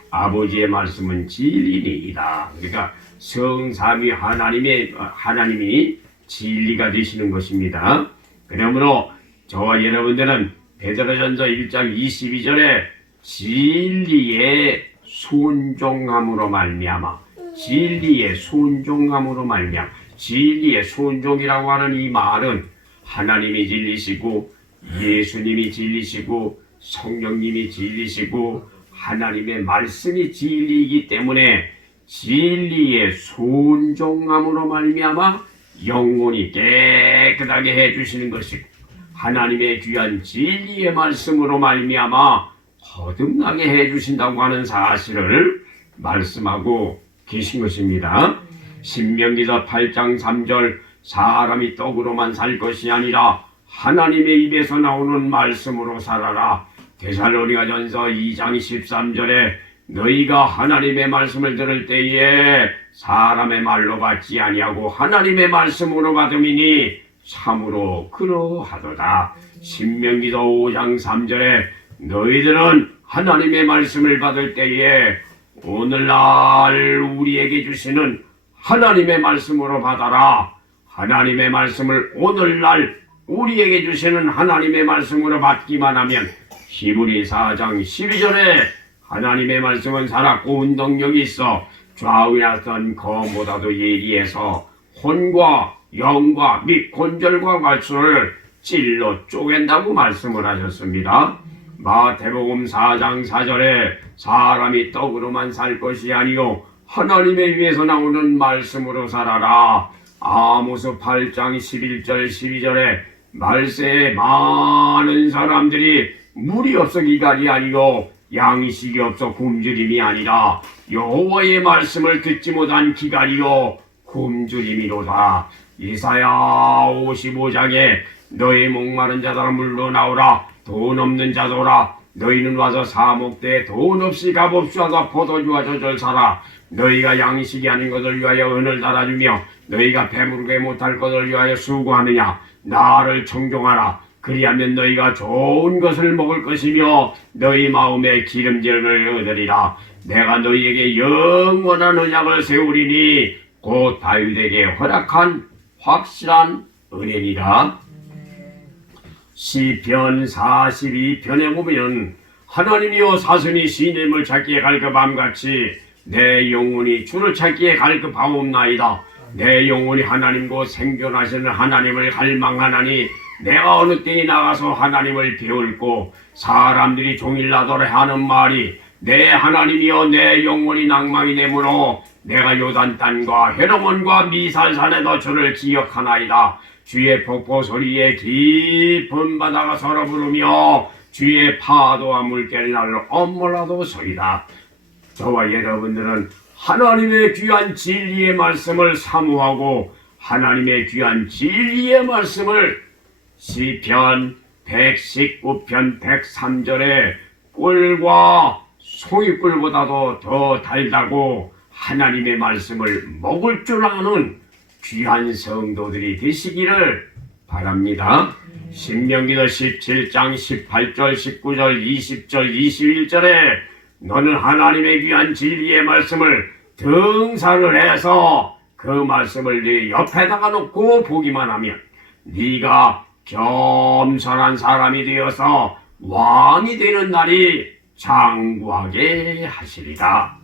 아버지의 말씀은 진리니이다. 그러니까 성삼위 하나님이 진리가 되시는 것입니다. 그러므로 저와 여러분들은 베드로전서 1장 22절에 진리의 순종함으로 말미암아, 진리의 순종함으로 말미암아, 진리의 순종이라고 하는 이 말은 하나님이 진리시고 예수님이 진리시고 성령님이 진리시고 하나님의 말씀이 진리이기 때문에 진리의 순종함으로 말미암아 영혼이 깨끗하게 해주시는 것이고 하나님의 귀한 진리의 말씀으로 말미암아 거듭나게 해주신다고 하는 사실을 말씀하고 계신 것입니다. 신명기서 8장 3절 사람이 떡으로만 살 것이 아니라 하나님의 입에서 나오는 말씀으로 살아라. 데살로니가전서 2장 13절에 너희가 하나님의 말씀을 들을 때에 사람의 말로 받지 아니하고 하나님의 말씀으로 받음이니 참으로 그러하도다. 신명기서 5장 3절에 너희들은 하나님의 말씀을 받을 때에 오늘날 우리에게 주시는 하나님의 말씀으로 받아라. 하나님의 말씀을 오늘날 우리에게 주시는 하나님의 말씀으로 받기만 하면 히브리 4장 12절에 하나님의 말씀은 살았고 운동력이 있어 좌우에 선 검보다도 예리해서 혼과 영과 및 관절과 갈수를 찔러 쪼갠다고 말씀을 하셨습니다. 마태복음 4장 4절에 사람이 떡으로만 살 것이 아니요 하나님의 입에서 나오는 말씀으로 살아라. 아모스 8장 11절 12절에 말세에 많은 사람들이 물이 없어 기갈이 아니요 양식이 없어 굶주림이 아니라 여호와의 말씀을 듣지 못한 기갈이요 굶주림이로다. 이사야 55장에 너희 목마른 자들아 물로 나오라. 돈 없는 자들아 너희는 와서 사목대에 돈 없이 값없이 와서 포도주와 젖을 사라. 너희가 양식이 아닌 것을 위하여 은을 달아주며 너희가 배부르게 못할 것을 위하여 수고하느냐. 나를 청종하라. 그리하면 너희가 좋은 것을 먹을 것이며 너희 마음에 기름짐을 얻으리라. 내가 너희에게 영원한 언약을 세우리니 곧 다윗에게 허락한 확실한 은혜니라. 시편 42편에 보면 하나님이여 사슴이 시냇을 찾기에 갈급함같이 내 영혼이 주를 찾기에 갈급하옵나이다. 내 영혼이 하나님과 생존하시는 하나님을 갈망하나니 내가 어느 때에 나가서 하나님을 배울고 사람들이 종일나더러 하는 말이 내 하나님이여 내 영혼이 낭망이 되므로 내가 요단 땅과 헤르몬과 미살산에도 주를 기억하나이다. 주의 폭포 소리에 깊은 바다가 서러 부르며 주의 파도와 물결이 날로 엄몰라도 소리다. 저와 여러분들은 하나님의 귀한 진리의 말씀을 사모하고 하나님의 귀한 진리의 말씀을 시편 119편 103절에 꿀과 송이꿀보다도 더 달다고 하나님의 말씀을 먹을 줄 아는 귀한 성도들이 되시기를 바랍니다. 신명기도 17장 18절 19절 20절 21절에 너는 하나님의 귀한 진리의 말씀을 등사를 해서 그 말씀을 네 옆에다가 놓고 보기만 하면 네가 겸손한 사람이 되어서 왕이 되는 날이 장구하게 하시리다.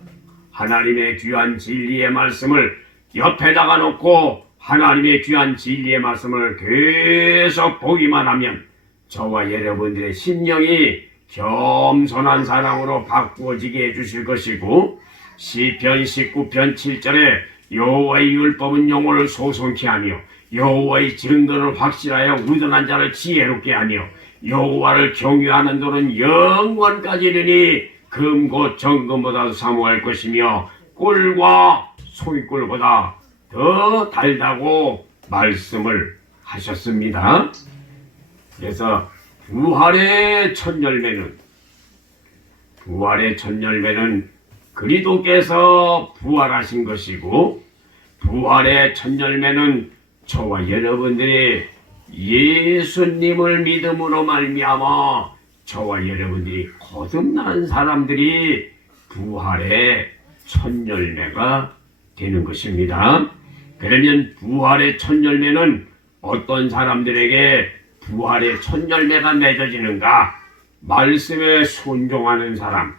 하나님의 귀한 진리의 말씀을 옆에다가 놓고 하나님의 귀한 진리의 말씀을 계속 보기만 하면 저와 여러분들의 심령이 겸손한 사람으로 바꾸어지게 해주실 것이고 시편 19편 7절에 여호와의 율법은 영혼을 소송케 하며 여호와의 증거를 확실하여 우둔한 자를 지혜롭게 하며 여호와를 경외하는 도는 영원까지 이르니 금고 정금보다도 사모할 것이며 꿀과 송이꿀보다 더 달다고 말씀을 하셨습니다. 그래서 부활의 첫 열매는 그리스도께서 부활하신 것이고 부활의 첫 열매는 저와 여러분들이 예수님을 믿음으로 말미암아 저와 여러분들이 거듭난 사람들이 부활의 첫 열매가 되는 것입니다. 그러면 부활의 첫 열매는 어떤 사람들에게 부활의 첫 열매가 맺어지는가? 말씀에 순종하는 사람,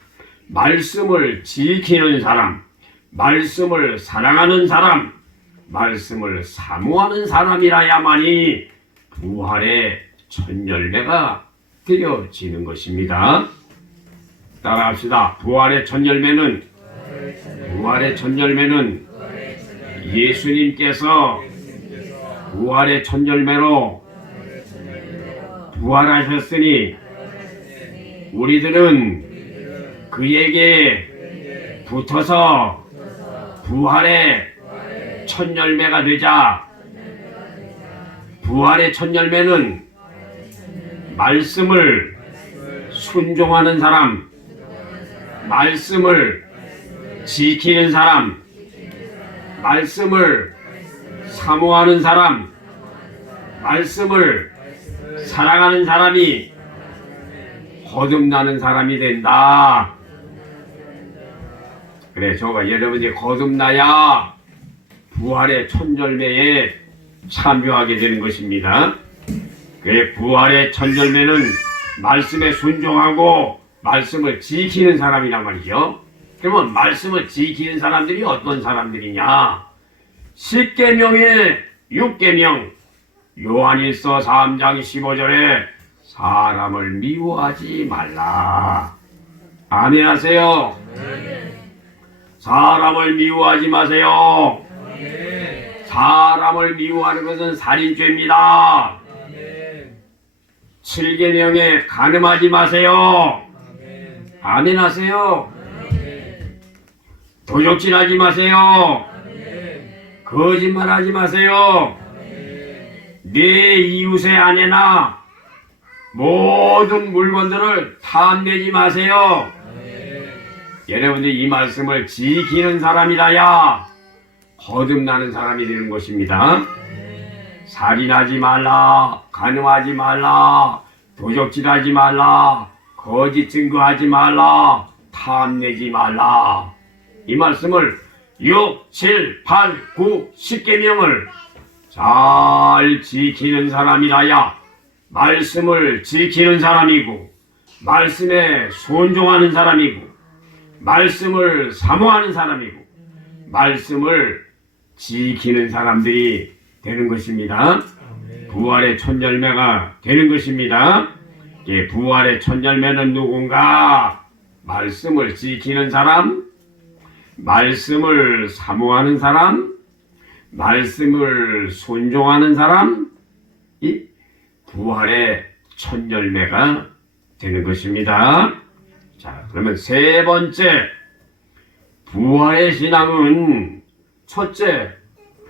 말씀을 지키는 사람, 말씀을 사랑하는 사람, 말씀을 사모하는 사람이라야만이 부활의 첫 열매가 드려지는 것입니다. 따라합시다. 부활의 첫 열매는 예수님께서 부활의 첫 열매로 부활하셨으니 우리들은 그에게 붙어서 부활의 첫 열매가 되자. 부활의 첫 열매는 말씀을 순종하는 사람, 말씀을 지키는 사람, 말씀을 사모하는 사람, 말씀을 사랑하는 사람이 거듭나는 사람이 된다. 그래, 저가 여러분이 거듭나야 부활의 첫 열매에 참여하게 되는 것입니다. 그래, 부활의 첫 열매는 말씀에 순종하고 말씀을 지키는 사람이란 말이죠. 그러면 말씀을 지키는 사람들이 어떤 사람들이냐? 10계명의 6계명, 요한일서 3장 15절에 사람을 미워하지 말라. 아멘 하세요. 사람을 미워하지 마세요. 사람을 미워하는 것은 살인죄입니다. 7계명에 간음하지 마세요. 아멘 하세요. 도적질하지 마세요. 거짓말하지 마세요. 내 이웃의 아내나 모든 물건들을 탐내지 마세요. 여러분들이 이 말씀을 지키는 사람이라야 거듭나는 사람이 되는 것입니다. 살인하지 말라, 간음하지 말라, 도적질하지 말라, 거짓 증거하지 말라, 탐내지 말라. 이 말씀을 6, 7, 8, 9, 10계명을 잘 지키는 사람이라야 말씀을 지키는 사람이고, 말씀에 순종하는 사람이고, 말씀을 사모하는 사람이고, 말씀을 지키는 사람들이 되는 것입니다. 부활의 첫 열매가 되는 것입니다. 부활의 첫 열매는 누군가? 말씀을 지키는 사람, 말씀을 사모하는 사람, 말씀을 순종하는 사람, 이 부활의 첫 열매가 되는 것입니다. 자, 그러면 세 번째, 부활의 신앙은 첫째,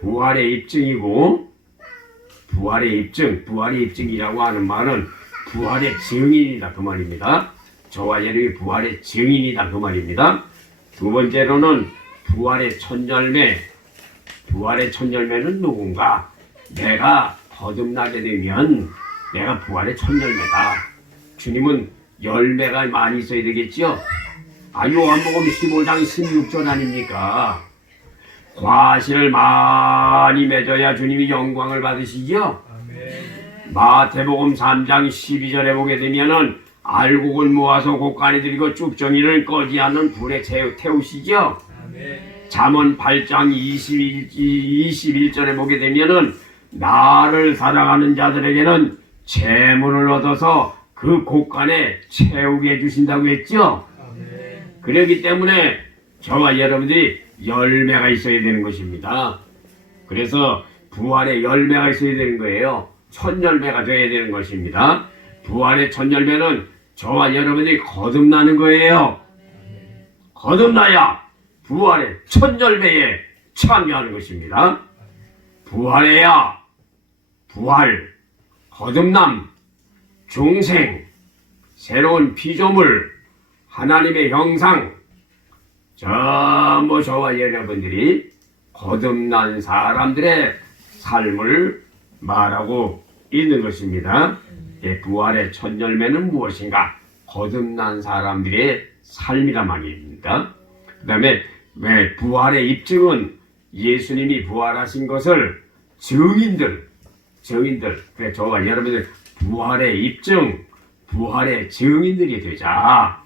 부활의 입증이고, 부활의 입증이라고 하는 말은 부활의 증인이다 그 말입니다. 저와 여러분이 부활의 증인이다 그 말입니다. 두 번째로는 부활의 첫 열매. 부활의 첫 열매는 누군가? 내가 거듭나게 되면 내가 부활의 첫 열매다. 주님은 열매가 많이 있어야 되겠죠? 요한복음 15장 16절 아닙니까? 과실을 많이 맺어야 주님이 영광을 받으시죠? 마태복음 3장 12절에 보게 되면은 알곡을 모아서 곡간에 들이고 쭉정이를 꺼지 않는 불에 태우시죠? 잠언 8장 21절에 보게 되면은 나를 사랑하는 자들에게는 재물을 얻어서 그 곡간에 채우게 해주신다고 했죠? 그렇기 때문에 저와 여러분들이 열매가 있어야 되는 것입니다. 그래서 부활의 열매가 있어야 되는 거예요. 첫 열매가 되어야 되는 것입니다. 부활의 첫 열매는 저와 여러분들이 거듭나는 거예요. 거듭나야 부활의 첫 열매에 참여하는 것입니다. 부활해야 부활, 거듭남, 중생, 새로운 피조물, 하나님의 형상, 전부 저와 여러분들이 거듭난 사람들의 삶을 말하고 있는 것입니다. 부활의 첫 열매는 무엇인가? 거듭난 사람들의 삶이란 말입니다. 그 다음에 부활의 입증은 예수님이 부활하신 것을 증인들, 그래 저와 여러분들 부활의 입증, 부활의 증인들이 되자.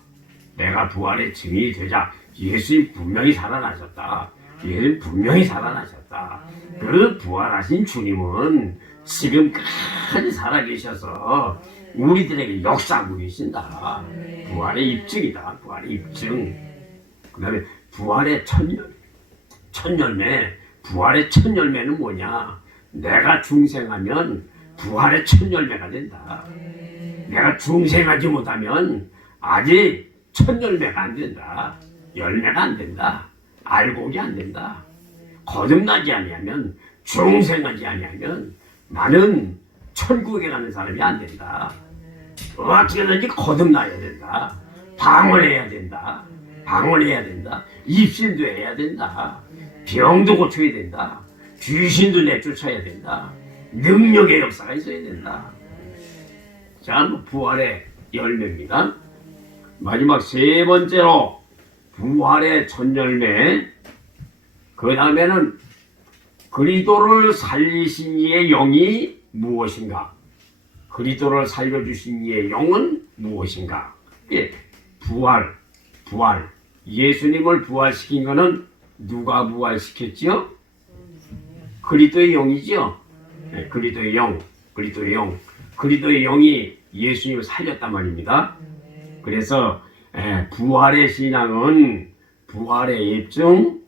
내가 부활의 증인이 되자. 예수님 분명히 살아나셨다. 예수님 분명히 살아나셨다. 그 부활하신 주님은 지금까지 살아계셔서 우리들에게 역사하고 계신다. 부활의 입증이다. 부활의 입증. 그 다음에 부활의 첫 열매. 부활의 첫 열매는 뭐냐? 내가 중생하면 부활의 첫 열매가 된다. 내가 중생하지 못하면 아직 첫 열매가 안 된다. 열매가 안 된다. 알곡이 안 된다. 거듭나지 아니하면, 중생하지 아니하면 나는 천국에 가는 사람이 안 된다. 어떻게든지 거듭나야 된다. 방언해야 된다. 방언해야 된다. 입신도 해야 된다. 병도 고쳐야 된다. 귀신도 내쫓아야 된다. 능력의 역사가 있어야 된다. 자, 부활의 열매입니다. 마지막 세 번째로 부활의 첫 열매. 그 다음에는 그리스도를 살리신 이의 영이 무엇인가? 그리스도를 살려주신 이의 영은 무엇인가? 예, 부활. 예수님을 부활시킨 것은 누가 부활시켰지요? 그리스도의 영이죠. 네, 그리스도의 영. 그리스도의 영이 예수님을 살렸단 말입니다. 그래서 부활의 신앙은 부활의 입증,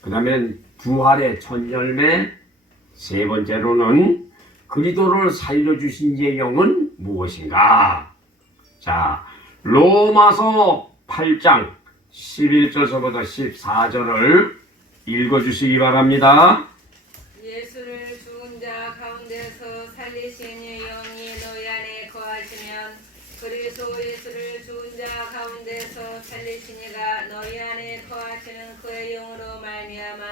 그 다음에 부활의 첫 열매, 세 번째로는 그리스도를 살려주신 이의 영은 무엇인가? 자, 로마서 8장 11절서부터 14절을 읽어주시기 바랍니다. 예수를 죽은 자 가운데서 살리신 이 영이 너희 안에 거하시면 그리스도 예수를 죽은 자 가운데서 살리신 이가 너희 안에 거하시는 그의 영으로 말미암아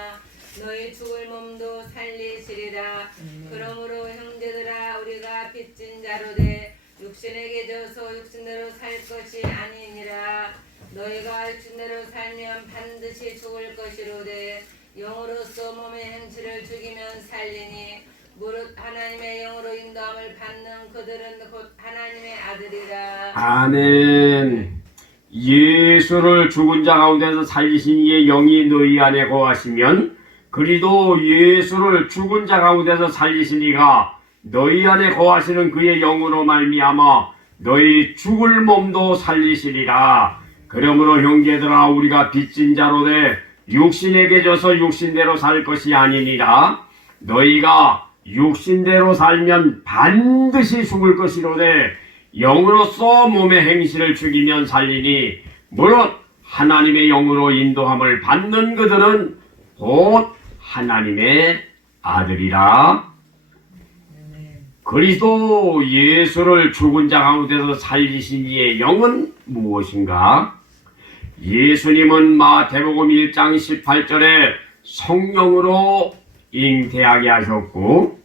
너희 죽을 몸도 살리시리라. 그러므로 형제들아 우리가 빚진 자로되 육신에게 져서 육신대로 살 것이 아니니라. 너희가 육신대로 살면 반드시 죽을 것이로되 영으로서 몸의 행실을 죽이면 살리니 무릇 하나님의 영으로 인도함을 받는 그들은 곧 하나님의 아들이라. 아멘. 예수를 죽은 자 가운데서 살리신 이의 영이 너희 안에 거하시면 그리도 예수를 죽은 자 가운데서 살리신 이가 너희 안에 거하시는 그의 영으로 말미암아 너희 죽을 몸도 살리시리라. 그러므로 형제들아 우리가 빚진 자로되 육신에게 져서 육신대로 살 것이 아니니라. 너희가 육신대로 살면 반드시 죽을 것이로되 영으로서 몸의 행실을 죽이면 살리니 무릇 하나님의 영으로 인도함을 받는 그들은 곧 하나님의 아들이라. 그리스도 예수를 죽은 자 가운데서 살리신 이의 영은 무엇인가? 예수님은 마태복음 1장 18절에 성령으로 잉태하게 하셨고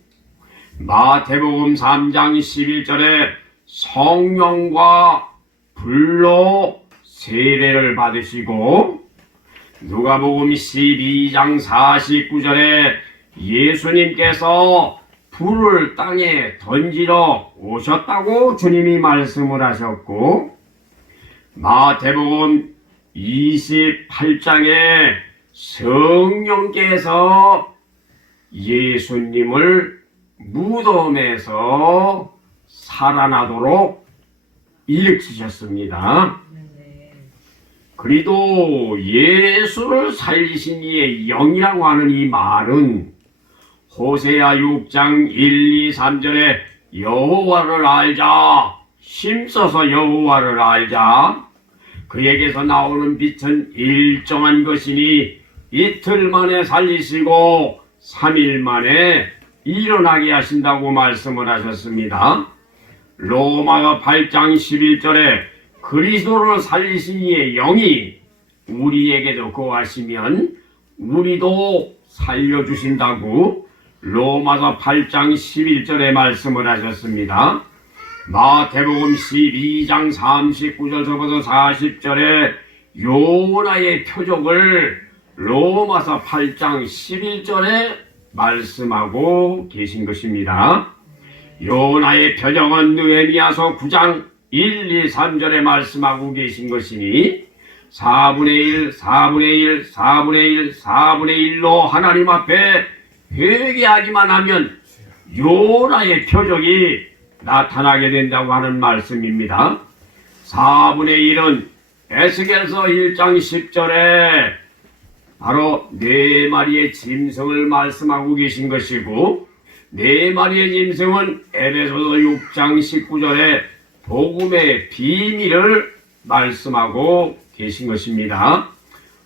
마태복음 3장 11절에 성령과 불로 세례를 받으시고 누가복음 12장 49절에 예수님께서 불을 땅에 던지러 오셨다고 주님이 말씀을 하셨고 마태복음 28장에 성령께서 예수님을 무덤에서 살아나도록 일으키셨습니다. 그리도 예수를 살리신 이의 영이라고 하는 이 말은 호세아 6장 1, 2, 3절에 여호와를 알자, 힘써서 여호와를 알자. 그에게서 나오는 빛은 일정한 것이니 이틀 만에 살리시고 3일 만에 일어나게 하신다고 말씀을 하셨습니다. 로마서 8장 11절에 그리스도를 살리신 이의 영이 우리에게도 거하시면 우리도 살려주신다고 로마서 8장 11절에 말씀을 하셨습니다. 마태복음 12장 39절서부터 40절에 요나의 표적을 로마서 8장 11절에 말씀하고 계신 것입니다. 요나의 표적은 느헤미야서 9장 1, 2, 3절에 말씀하고 계신 것이니 4분의 1, 4분의 1, 4분의 1, 4분의 1로 하나님 앞에 회개하기만 하면 요나의 표적이 나타나게 된다고 하는 말씀입니다. 4분의 1은 에스겔서 1장 10절에 바로 4마리의 짐승을 말씀하고 계신 것이고, 4마리의 짐승은 에베소서 6장 19절에 복음의 비밀을 말씀하고 계신 것입니다.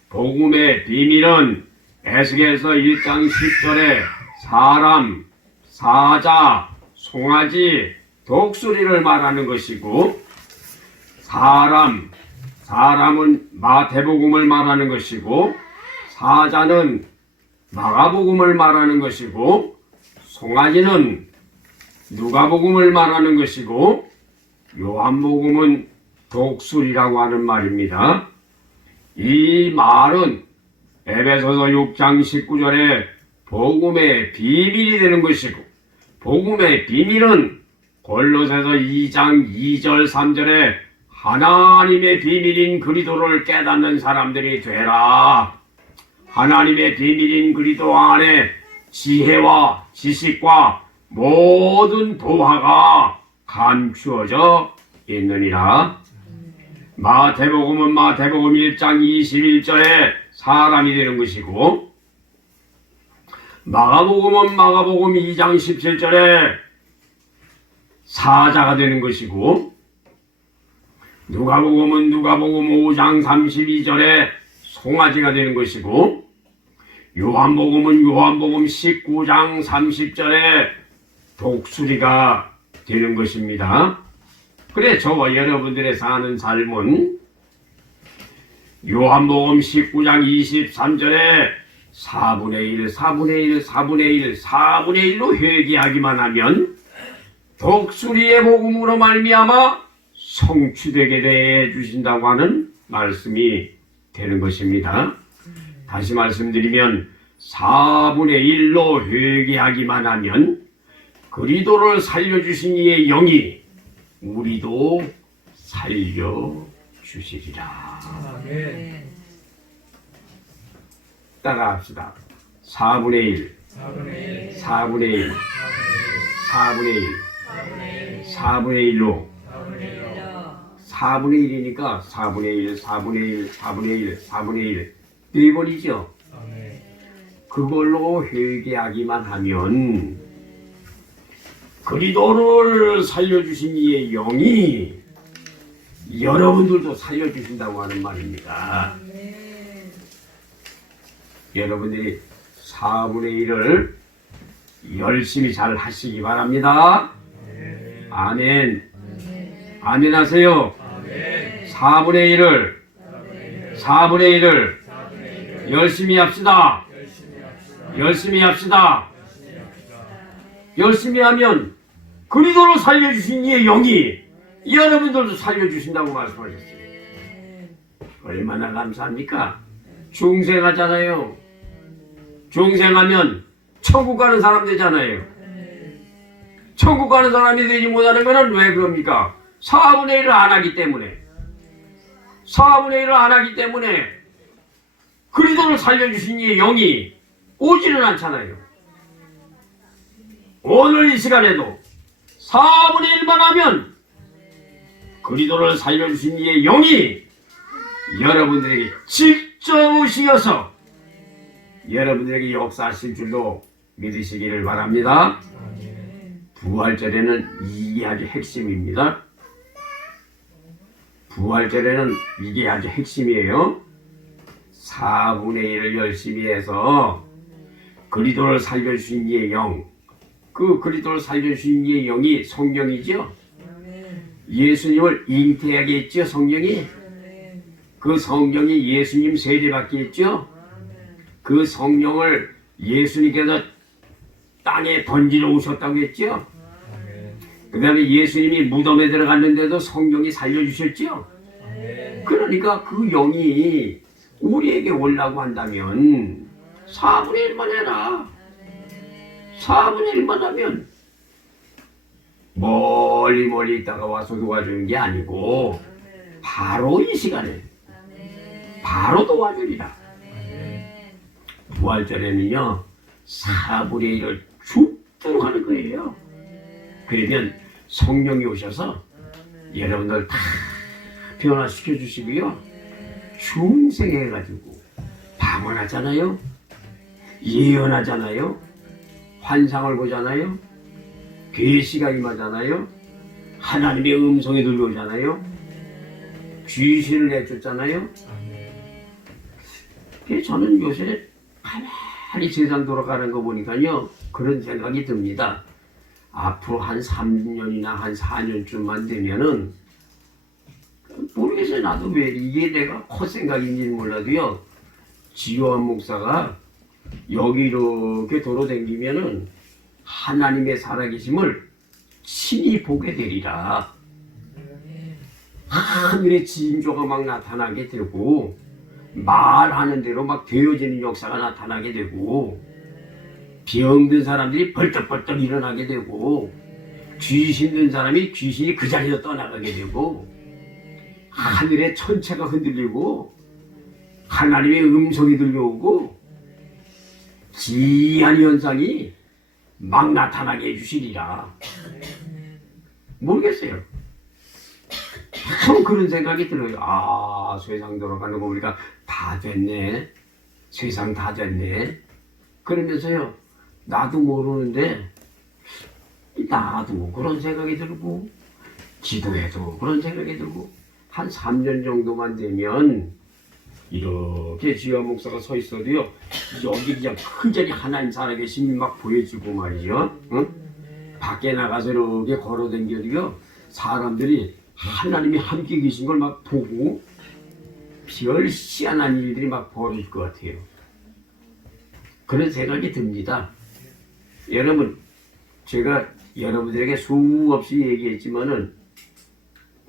복음의 비밀은 에스겔서 1장 10절에 사람, 사자, 송아지, 독수리를 말하는 것이고, 사람은 마태복음을 말하는 것이고, 사자는 마가복음을 말하는 것이고, 송아지는 누가복음을 말하는 것이고, 요한복음은 독수리라고 하는 말입니다. 이 말은 에베소서 6장 19절에 복음의 비밀이 되는 것이고, 복음의 비밀은 골로새서 2장 2절 3절에 하나님의 비밀인 그리스도를 깨닫는 사람들이 되라. 하나님의 비밀인 그리스도 안에 지혜와 지식과 모든 도화가 감추어져 있느니라. 마태복음은 마태복음 1장 21절에 사람이 되는 것이고, 마가복음은 마가복음 2장 17절에 사자가 되는 것이고, 누가복음은 누가복음 5장 32절에 송아지가 되는 것이고, 요한복음은 요한복음 19장 30절에 독수리가 되는 것입니다. 그래, 저와 여러분들의 사는 삶은 요한복음 19장 23절에 4분의 1로 회개하기만 하면 독수리의 복음으로 말미암아 성취되게 해 주신다고 하는 말씀이 되는 것입니다. 다시 말씀드리면 4분의 1로 회개하기만 하면 그리스도를 살려주신 이의 영이 우리도 살려주시리라. 아멘. 따라합시다. 4분의 1, 4분의 1, 4분의 1, 4분의 1로 4분의 1이니까 4분의 1, 4분의 1, 4분의 1, 4분의 1 네 번이죠. 그걸로 회개하기만 하면 그리스도를 살려주신 이의 영이 여러분들도 살려주신다고 하는 말입니다. 여러분들이 4분의 1을 열심히 잘 하시기 바랍니다. 아멘. 아멘 하세요. 4분의 1을 열심히 합시다. 열심히 합시다. 열심히 하면 그리스도로 살려주신 이의 영이 여러분들도 살려주신다고 말씀하셨어요. 얼마나 감사합니까? 중생하잖아요. 중생하면 천국 가는 사람 되잖아요. 천국 가는 사람이 되지 못하는 것은 왜 그럽니까? 4분의 1을 안 하기 때문에. 4분의 1을 안 하기 때문에 그리스도를 살려주신 이의 영이 오지는 않잖아요. 오늘 이 시간에도 4분의 1만 하면 그리스도를 살려주신 이의 영이 여러분들에게 직접 오시어서 여러분들에게 역사하실 줄로 믿으시기를 바랍니다. 부활절에는 이게 아주 핵심입니다. 부활절에는 이게 아주 핵심이에요. 4분의 1을 열심히 해서 그리스도를 살려주신 이의 영, 그 그리스도를 살려주신 이의 영이 성령이죠. 예수님을 잉태하게 했죠. 성령이. 그 성령이 예수님 세례받게 했죠. 그 성령을 예수님께서 땅에 던지러 오셨다고 했죠. 그 다음에 예수님이 무덤에 들어갔는데도 성령이 살려주셨죠. 그러니까 그 영이 우리에게 오려고 한다면 4분의 1만 해라. 4분의 1만 하면 멀리 있다가 와서 도와주는 게 아니고 바로 이 시간에 바로 도와주리라. 부활절에는요 4분의 1을 죽도록 하는 거예요. 그러면 성령이 오셔서 여러분들 다 변화시켜 주시고요. 중생해가지고 방언하잖아요. 예언하잖아요. 환상을 보잖아요. 계시가 임하잖아요. 하나님의 음성이 들려오잖아요. 귀신을 내쫓잖아요. 그래서 저는 요새 가만히 세상 돌아가는 거 보니까요, 그런 생각이 듭니다. 앞으로 한 3년이나 한 4년쯤만 되면은, 모르겠어요. 나도 왜 이게 내가 헛생각인지는 몰라도요, 지효한 목사가 여기 이렇게 돌아다니면은 하나님의 살아계심을 친히 보게 되리라. 하늘의 징조가 막 나타나게 되고, 말하는 대로 막 되어지는 역사가 나타나게 되고, 병든 사람들이 벌떡벌떡 일어나게 되고, 귀신 든 사람이 귀신이 그 자리에서 떠나가게 되고, 하늘의 천체가 흔들리고, 하나님의 음성이 들려오고, 기이한 현상이 막 나타나게 해주시리라. 모르겠어요. 참 그런 생각이 들어요. 아, 세상 돌아가는 거 우리가 다 됐네. 세상 다 됐네. 그러면서요, 나도 모르는데 나도 그런 생각이 들고, 기도해도 그런 생각이 들고, 한 3년 정도만 되면 이렇게 지효 목사가 서 있어도요, 여기 그냥 큰 자리 하나님 살아계심이 막 보여지고 말이죠. 응? 밖에 나가서 이렇게 걸어다니고요, 사람들이 하나님이 함께 계신 걸 막 보고 별 희한한 일들이 막 벌어질 것 같아요. 그런 생각이 듭니다. 여러분, 제가 여러분들에게 수없이 얘기했지만은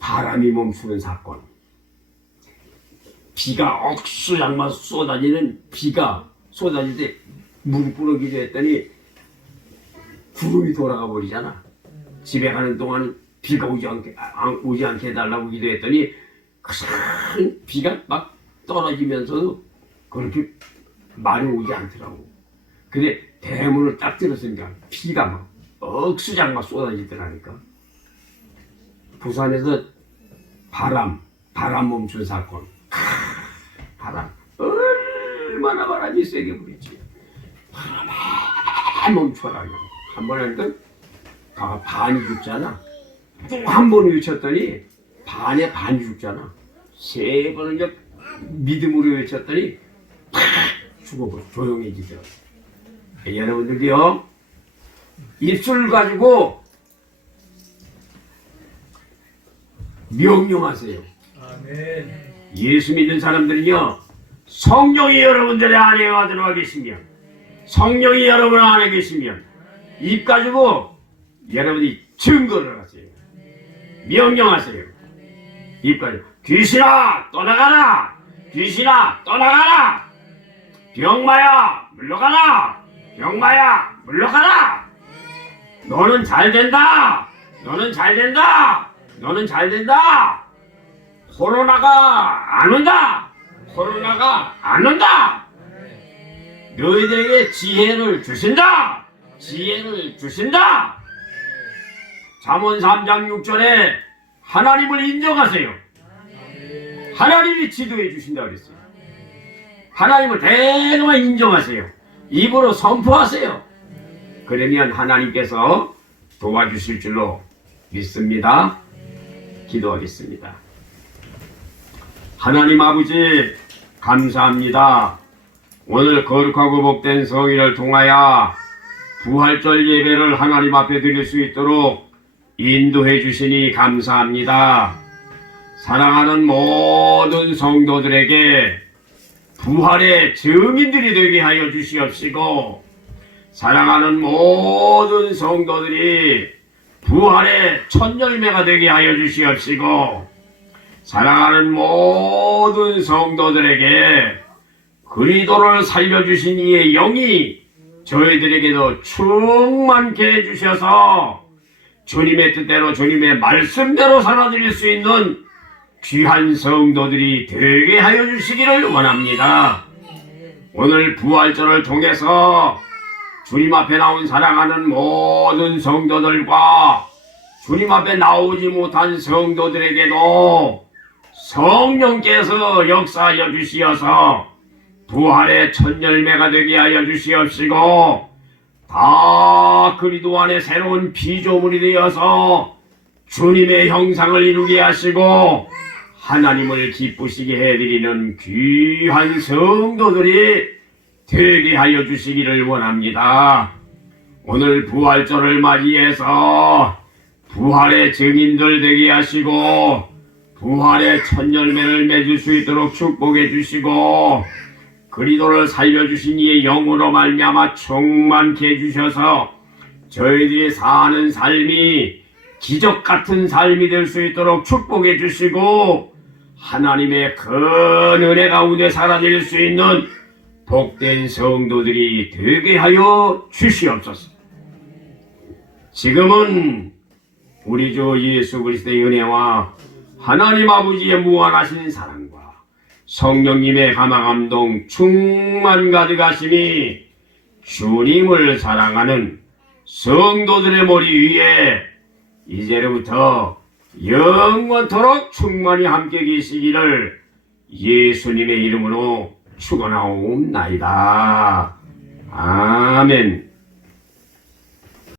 바람이 멈추는 사건, 비가 억수장마 쏟아지는 비가 쏟아질 때 무릎 꿇어기도 했더니 구름이 돌아가 버리잖아. 집에 가는 동안은 비가 오지 않게 해달라고 기도했더니 큰 비가 막 떨어지면서도 그렇게 많이 오지 않더라고. 근데 대문을 딱 들었으니까 비가 막 억수장마 쏟아지더라니까. 부산에서 바람 멈춘 사건. 바람 얼마나 바람이 세게 부리지. 바람만 멈춰라. 한 번 하니까 다 반이 죽잖아. 또 한 번 외쳤더니 반에 반이 죽잖아. 세 번을 이제 믿음으로 외쳤더니 팍 죽어버려. 조용해지더라고. 여러분들이요, 입술 가지고 명령하세요. 아멘. 예수 믿는 사람들은요, 성령이 여러분들의 안에 들어와 계시면, 성령이 여러분 안에 계시면 입 가지고 여러분이 증거를 하세요. 명령하세요. 입 가지고 귀신아 떠나가라. 귀신아 떠나가라. 병마야 물러가라. 병마야 물러가라. 너는 잘 된다. 너는 잘 된다. 너는 잘 된다. 코로나가 안 온다. 코로나가 안 온다. 너희들에게 지혜를 주신다. 지혜를 주신다. 잠언 3장 6절에 하나님을 인정하세요. 하나님이 지도해 주신다 그랬어요. 하나님을 대놓고 인정하세요. 입으로 선포하세요. 그러면 하나님께서 도와주실 줄로 믿습니다. 기도하겠습니다. 하나님 아버지, 감사합니다. 오늘 거룩하고 복된 성일을 통하여 부활절 예배를 하나님 앞에 드릴 수 있도록 인도해 주시니 감사합니다. 사랑하는 모든 성도들에게 부활의 증인들이 되게 하여 주시옵시고, 사랑하는 모든 성도들이 부활의 첫 열매가 되게 하여 주시옵시고, 사랑하는 모든 성도들에게 그리스도를 살려주신 이의 영이 저희들에게도 충만케 해주셔서 주님의 뜻대로 주님의 말씀대로 살아드릴 수 있는 귀한 성도들이 되게 하여 주시기를 원합니다. 오늘 부활절을 통해서 주님 앞에 나온 사랑하는 모든 성도들과 주님 앞에 나오지 못한 성도들에게도 성령께서 역사하여 주시어서 부활의 첫 열매가 되게 하여 주시옵시고 다 그리스도 안에 새로운 피조물이 되어서 주님의 형상을 이루게 하시고 하나님을 기쁘시게 해드리는 귀한 성도들이 되게 하여 주시기를 원합니다. 오늘 부활절을 맞이해서 부활의 증인들 되게 하시고 부활의 첫 열매를 맺을 수 있도록 축복해 주시고 그리스도를 살려주신 이의 영으로 말미암아 충만케 해주셔서 저희들이 사는 삶이 기적 같은 삶이 될 수 있도록 축복해 주시고 하나님의 큰 은혜 가운데 살아낼 수 있는 복된 성도들이 되게 하여 주시옵소서. 지금은 우리 주 예수 그리스도의 은혜와 하나님 아버지의 무한하신 사랑과 성령님의 감화감동 충만 가득하심이 주님을 사랑하는 성도들의 머리 위에 이제로부터 영원토록 충만히 함께 계시기를 예수님의 이름으로 축원하옵나이다. 아멘.